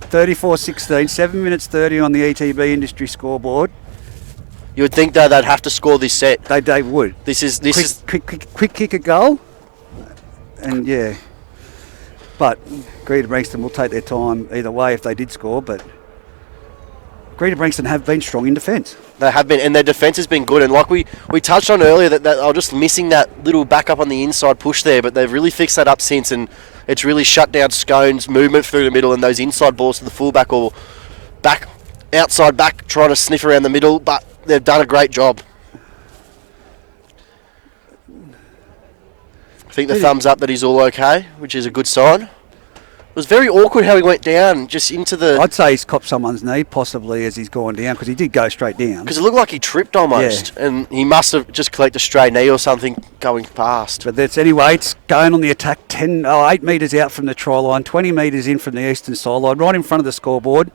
34-16, 7 minutes 30 on the ETB Industry scoreboard. You would think though they'd have to score this set. They would. This is Quick kick a goal. And yeah. But Greater Branxton will take their time either way if they did score, but Greater Branxton have been strong in defence. They have been, and their defence has been good. And like we touched on earlier, that they were just missing that little backup on the inside push there, but they've really fixed that up since, and it's really shut down Scone's movement through the middle and those inside balls to the fullback or outside back trying to sniff around the middle, but they've done a great job. I think the thumbs up that he's all okay, which is a good sign. It was very awkward how he went down, just into the... I'd say he's copped someone's knee, possibly, as he's gone down, because he did go straight down. Because it looked like he tripped almost, and he must have just collected a stray knee or something going past. But that's anyway, it's going on the attack 8 metres out from the try line, 20 metres in from the eastern sideline, right in front of the scoreboard.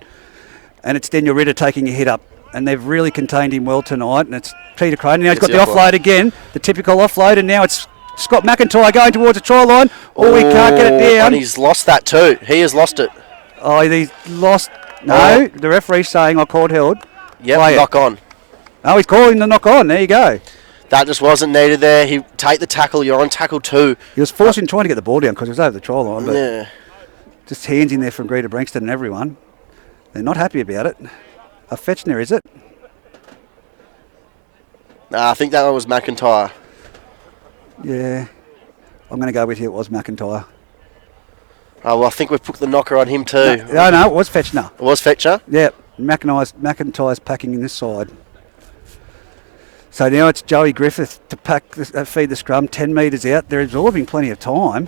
And it's Daniel Ritter taking a hit up. And they've really contained him well tonight. And it's Peter Crane. Now he's got the offload again, the typical offload, and now it's Scott McIntyre going towards the try line. He can't get it down. And he's lost that too. He has lost it. He's lost. No, the referee's saying I called held. Yep, knock on. Oh, he's calling the knock on. There you go. That just wasn't needed there. He take the tackle. You're on tackle 2. He was forcing trying to get the ball down because it was over the try line. But yeah. Just hands in there from Greater Branxton and everyone. They're not happy about it. A Fetchner, is it? Nah, I think that one was McIntyre. Yeah. I'm going to go with you. It was McIntyre. Oh, well, I think we've put the knocker on him too. No, it was Fetchner. It was Fetcher? Yeah. McIntyre's packing in this side. So now it's Joey Griffith to feed the scrum 10 metres out. They're absorbing plenty of time.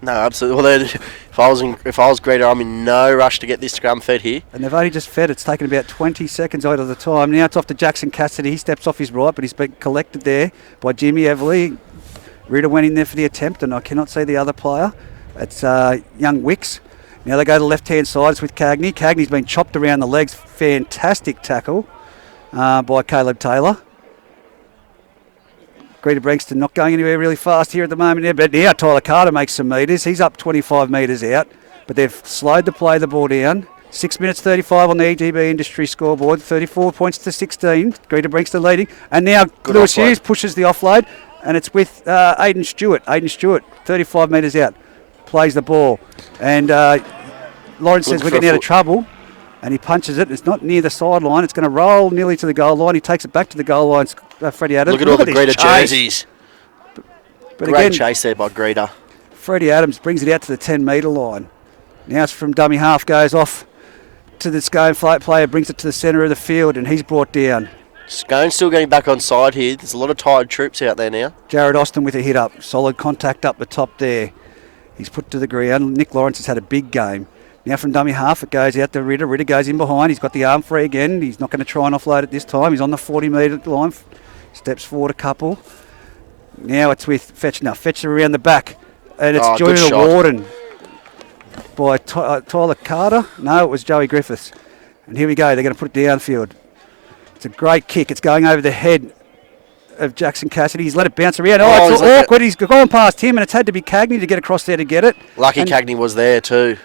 No, absolutely. Well, if I was Greater, I'm in no rush to get this scrum fed here. And they've only just fed. It's taken about 20 seconds out of the time. Now it's off to Jackson Cassidy. He steps off his right, but he's been collected there by Jimmy Everly. Ritter went in there for the attempt, and I cannot see the other player. It's young Wicks. Now they go to the left-hand side. It's with Cagney. Cagney's been chopped around the legs. Fantastic tackle by Caleb Taylor. Greater Branxton not going anywhere really fast here at the moment. But now Tyler Carter makes some metres. He's up 25 metres out. But they've slowed the play the ball down. 6 minutes 35 on the EGB Industry scoreboard. 34 points to 16. Greater Branxton leading. And now Lewis Hughes pushes the offload. And it's with Aidan Stewart. Aidan Stewart, 35 metres out. Plays the ball. And Lawrence says we're getting out of trouble. And he punches it. It's not near the sideline. It's going to roll nearly to the goal line. He takes it back to the goal line. Freddie Adams. Look at all the Greater jerseys. But Great again, chase there by Greater. Freddie Adams brings it out to the 10-metre line. Now it's from dummy half, goes off to the Scone float player, brings it to the centre of the field, and he's brought down. Scone's still getting back on side here. There's a lot of tired troops out there now. Jared Austin with a hit up. Solid contact up the top there. He's put to the ground. Nick Lawrence has had a big game. Now from dummy half, it goes out to Ritter. Ritter goes in behind. He's got the arm free again. He's not going to try and offload it this time. He's on the 40-metre line. Steps forward a couple. Now it's with Fetchner. Fetchner around the back. And it's Julian Warden by Tyler Carter. No, it was Joey Griffiths. And here we go. They're going to put it downfield. It's a great kick. It's going over the head of Jackson Cassidy. He's let it bounce around. It's awkward. He's gone past him, and it's had to be Cagney to get across there to get it. Lucky Cagney was there too.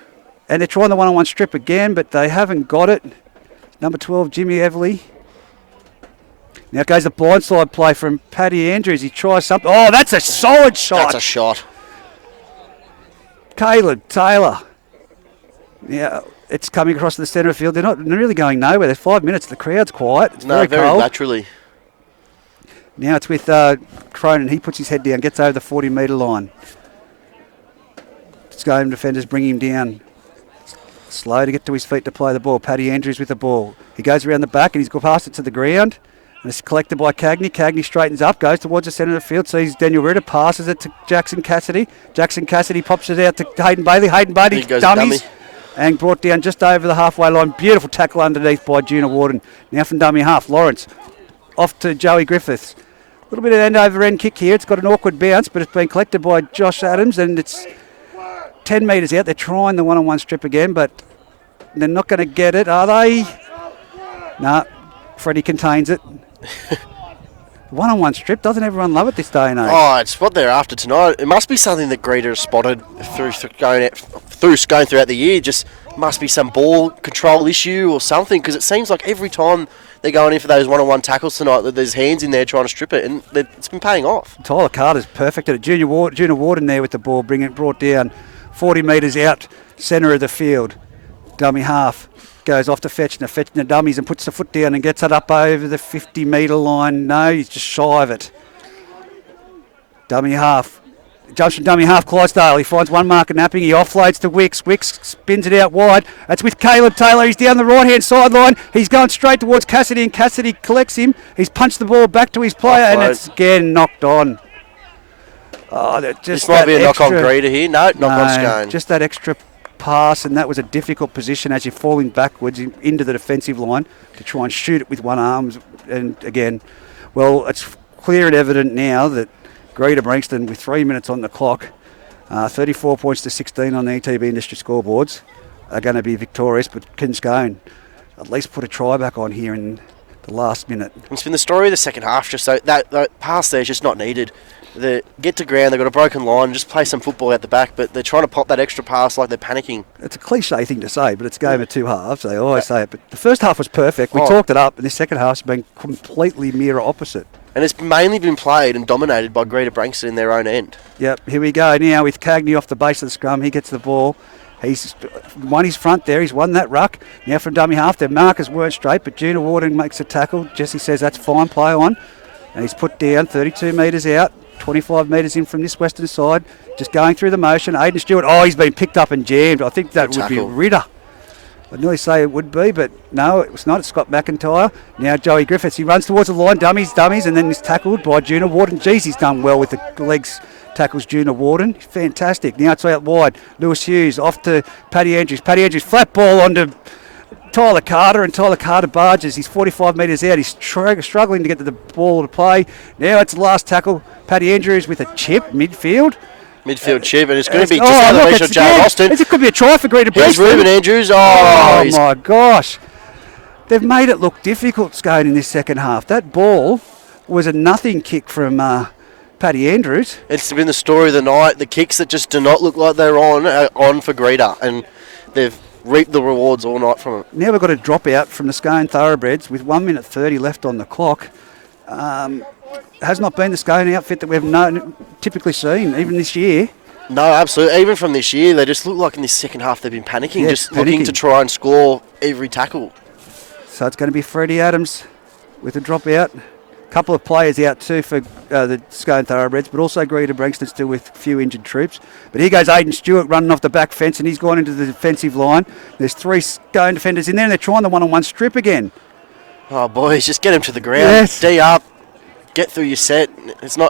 And they're trying the one-on-one strip again, but they haven't got it. Number 12, Jimmy Everly. Now goes the blindside play from Paddy Andrews. He tries something. Oh, that's a solid shot. That's a shot. Caleb Taylor. Yeah, it's coming across the centre of the field. They're not really going nowhere. There's 5 minutes. The crowd's quiet. It's very cold. Naturally. Now it's with Cronin. He puts his head down, gets over the 40-metre line. Scone defenders bring him down. Slow to get to his feet to play the ball. Paddy Andrews with the ball. He goes around the back and he's got past it to the ground. And it's collected by Cagney. Cagney straightens up, goes towards the centre of the field, sees Daniel Ritter, passes it to Jackson Cassidy. Jackson Cassidy pops it out to Hayden Bailey. Hayden Bailey dummies and brought down just over the halfway line. Beautiful tackle underneath by Juna Warden. Now from dummy half, Lawrence off to Joey Griffiths. A little bit of end over end kick here. It's got an awkward bounce, but it's been collected by Josh Adams and it's 10 metres out. They're trying the one-on-one strip again, but they're not going to get it, are they? No, Freddie contains it. One-on-one strip, doesn't everyone love it this day and age? Oh, it's what they're after tonight. It must be something that Greeter has spotted through Scone throughout the year. Just must be some ball control issue or something, because it seems like every time they're going in for those one-on-one tackles tonight that there's hands in there trying to strip it, and it's been paying off. Tyler Carter's perfect at it. Junior Warden there with the ball, brought down 40 metres out, centre of the field. Dummy half goes off to fetching the dummies and puts the foot down and gets it up over the 50-metre line. No, he's just shy of it. Dummy half. Jumps from dummy half, Clydesdale. He finds one marker napping. He offloads to Wicks. Wicks spins it out wide. That's with Caleb Taylor. He's down the right-hand sideline. He's going straight towards Cassidy, and Cassidy collects him. He's punched the ball back to his player, and it's again knocked on. Oh, this might be a knock on Greeter here. No, knock on Scone. Just that extra pass, and that was a difficult position as you're falling backwards into the defensive line to try and shoot it with one arm. And again, well, it's clear and evident now that Greater Branxton, with 3 minutes on the clock, 34 points to 16 on the ETB industry scoreboards, are going to be victorious. But can Scone at least put a try back on here in the last minute? It's been the story of the second half. Just so that pass there is just not needed. They get to ground, they've got a broken line, just play some football out the back, but they're trying to pop that extra pass like they're panicking. It's a cliche thing to say, but it's a game of two halves. They always say it. But the first half was perfect. We talked it up, and the second half's been completely mirror opposite. And it's mainly been played and dominated by Greater Branxton in their own end. Yep, here we go now with Cagney off the base of the scrum. He gets the ball. He's won his front there. He's won that ruck. Now from dummy half, their markers weren't straight, but Juna Warden makes a tackle. Jesse says that's fine, play on. And he's put down 32 metres out. 25 metres in from this western side, just going through the motion. Aidan Stewart, he's been picked up and jammed. I think that would be Ritter. I'd nearly say it would be, but no, it was not. It's Scott McIntyre. Now Joey Griffiths, he runs towards the line, dummies, and then he's tackled by Juna Warden. Geez, he's done well with the legs, tackles Juna Warden. Fantastic. Now it's out wide. Lewis Hughes off to Paddy Andrews. Paddy Andrews, flat ball onto Tyler Carter, and Tyler Carter barges. He's 45 metres out. He's struggling to get to the ball to play. Now it's the last tackle. Paddy Andrews with a chip, midfield. Midfield chip, and it's going to be just another regional Jared Austin. It could be a try for Greater Branxton. Here's Ruben Andrews. Oh my gosh. They've made it look difficult, Scone, in this second half. That ball was a nothing kick from Paddy Andrews. It's been the story of the night. The kicks that just do not look like they're on for Greater, and they've reaped the rewards all night from it. Now we've got a dropout from the Scone Thoroughbreds with 1 minute 30 left on the clock. Has not been the Scone outfit that we've typically seen, even this year. No, absolutely. Even from this year, they just look like in this second half they've been panicking, looking to try and score every tackle. So it's going to be Freddie Adams with a dropout. A couple of players out too for the Scone Thoroughbreds, but also Greater Branxton still with a few injured troops. But here goes Aidan Stewart running off the back fence, and he's gone into the defensive line. There's 3 Scone defenders in there, and they're trying the one-on-one strip again. Oh, boys, just get him to the ground. Yes. D up. Get through your set.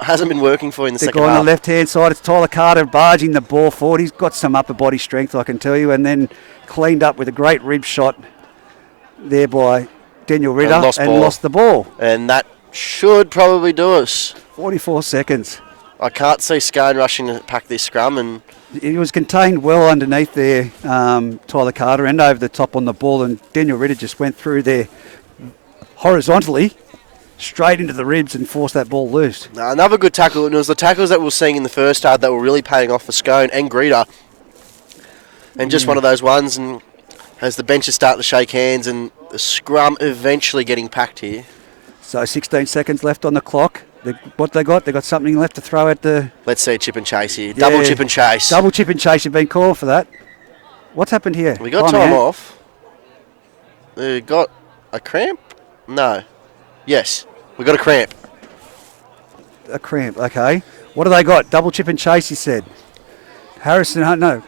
Hasn't been working for you in the second half. On the left-hand side, it's Tyler Carter barging the ball forward. He's got some upper body strength, I can tell you, and then cleaned up with a great rib shot there by Daniel Ritter and lost the ball. And that should probably do us. 44 seconds. I can't see Scone rushing to pack this scrum, and he was contained well underneath there, Tyler Carter, and over the top on the ball, and Daniel Ritter just went through there horizontally, straight into the ribs, and forced that ball loose. Another good tackle, and it was the tackles that we were seeing in the first half that were really paying off for Scone and Greeter. And just one of those ones, and as the benches start to shake hands and the scrum eventually getting packed here. So 16 seconds left on the clock. What they got? They got something left to throw at the... Let's see chip and chase here. Double chip and chase. Double chip and chase. You've been called for that. What's happened here? We got time off. We got a cramp? No. Yes. We got a cramp. A cramp, okay. What do they got? Double chip and chase, he said. Harrison, no.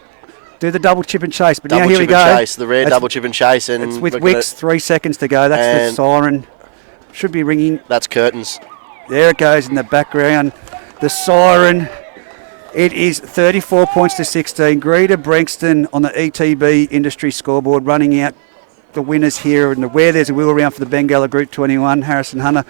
Do the double chip and chase. But Double now here we chip go. and chase. The rare double chip and chase. And it's with Wicks, 3 seconds to go. That's the siren. Should be ringing. That's curtains. There it goes in the background. The siren. It is 34 points to 16. Greeter Branxton on the ETB industry scoreboard running out the winners here. And where there's a wheel around for the Bengalla Group 21. Harrison Hunter.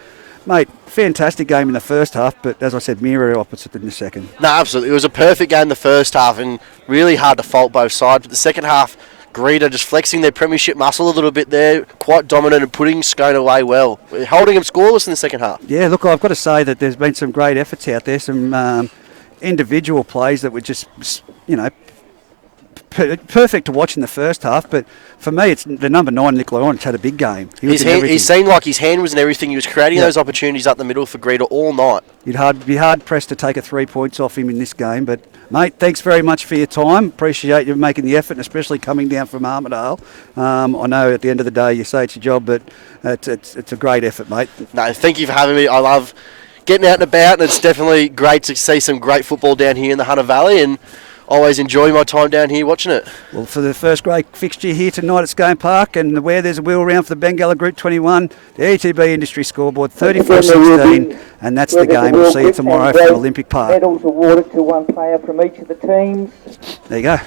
Mate, fantastic game in the first half, but as I said, mirror opposite in the second. No, absolutely. It was a perfect game the first half and really hard to fault both sides. But the second half, Greeter just flexing their premiership muscle a little bit there, quite dominant and putting Scone away well. Holding them scoreless in the second half. Yeah, look, I've got to say that there's been some great efforts out there, some individual plays that were just, perfect to watch in the first half, but for me, it's the number 9, Nick Lawrence, had a big game. He seemed like his hand was in everything. He was creating those opportunities up the middle for Greeter all night. You'd be hard pressed to take 3 points off him in this game, but mate, thanks very much for your time. Appreciate you making the effort, and especially coming down from Armidale. I know at the end of the day you say it's your job, but it's a great effort, mate. No, thank you for having me. I love getting out and about, and it's definitely great to see some great football down here in the Hunter Valley, and always enjoy my time down here watching it. Well, for the first great fixture here tonight at Scone Park, and where there's a wheel around for the Bengalla Group 21, the ETB industry scoreboard 34-16, and that's the game. We'll see you tomorrow from Olympic Park. Medals awarded to one player from each of the teams. There you go.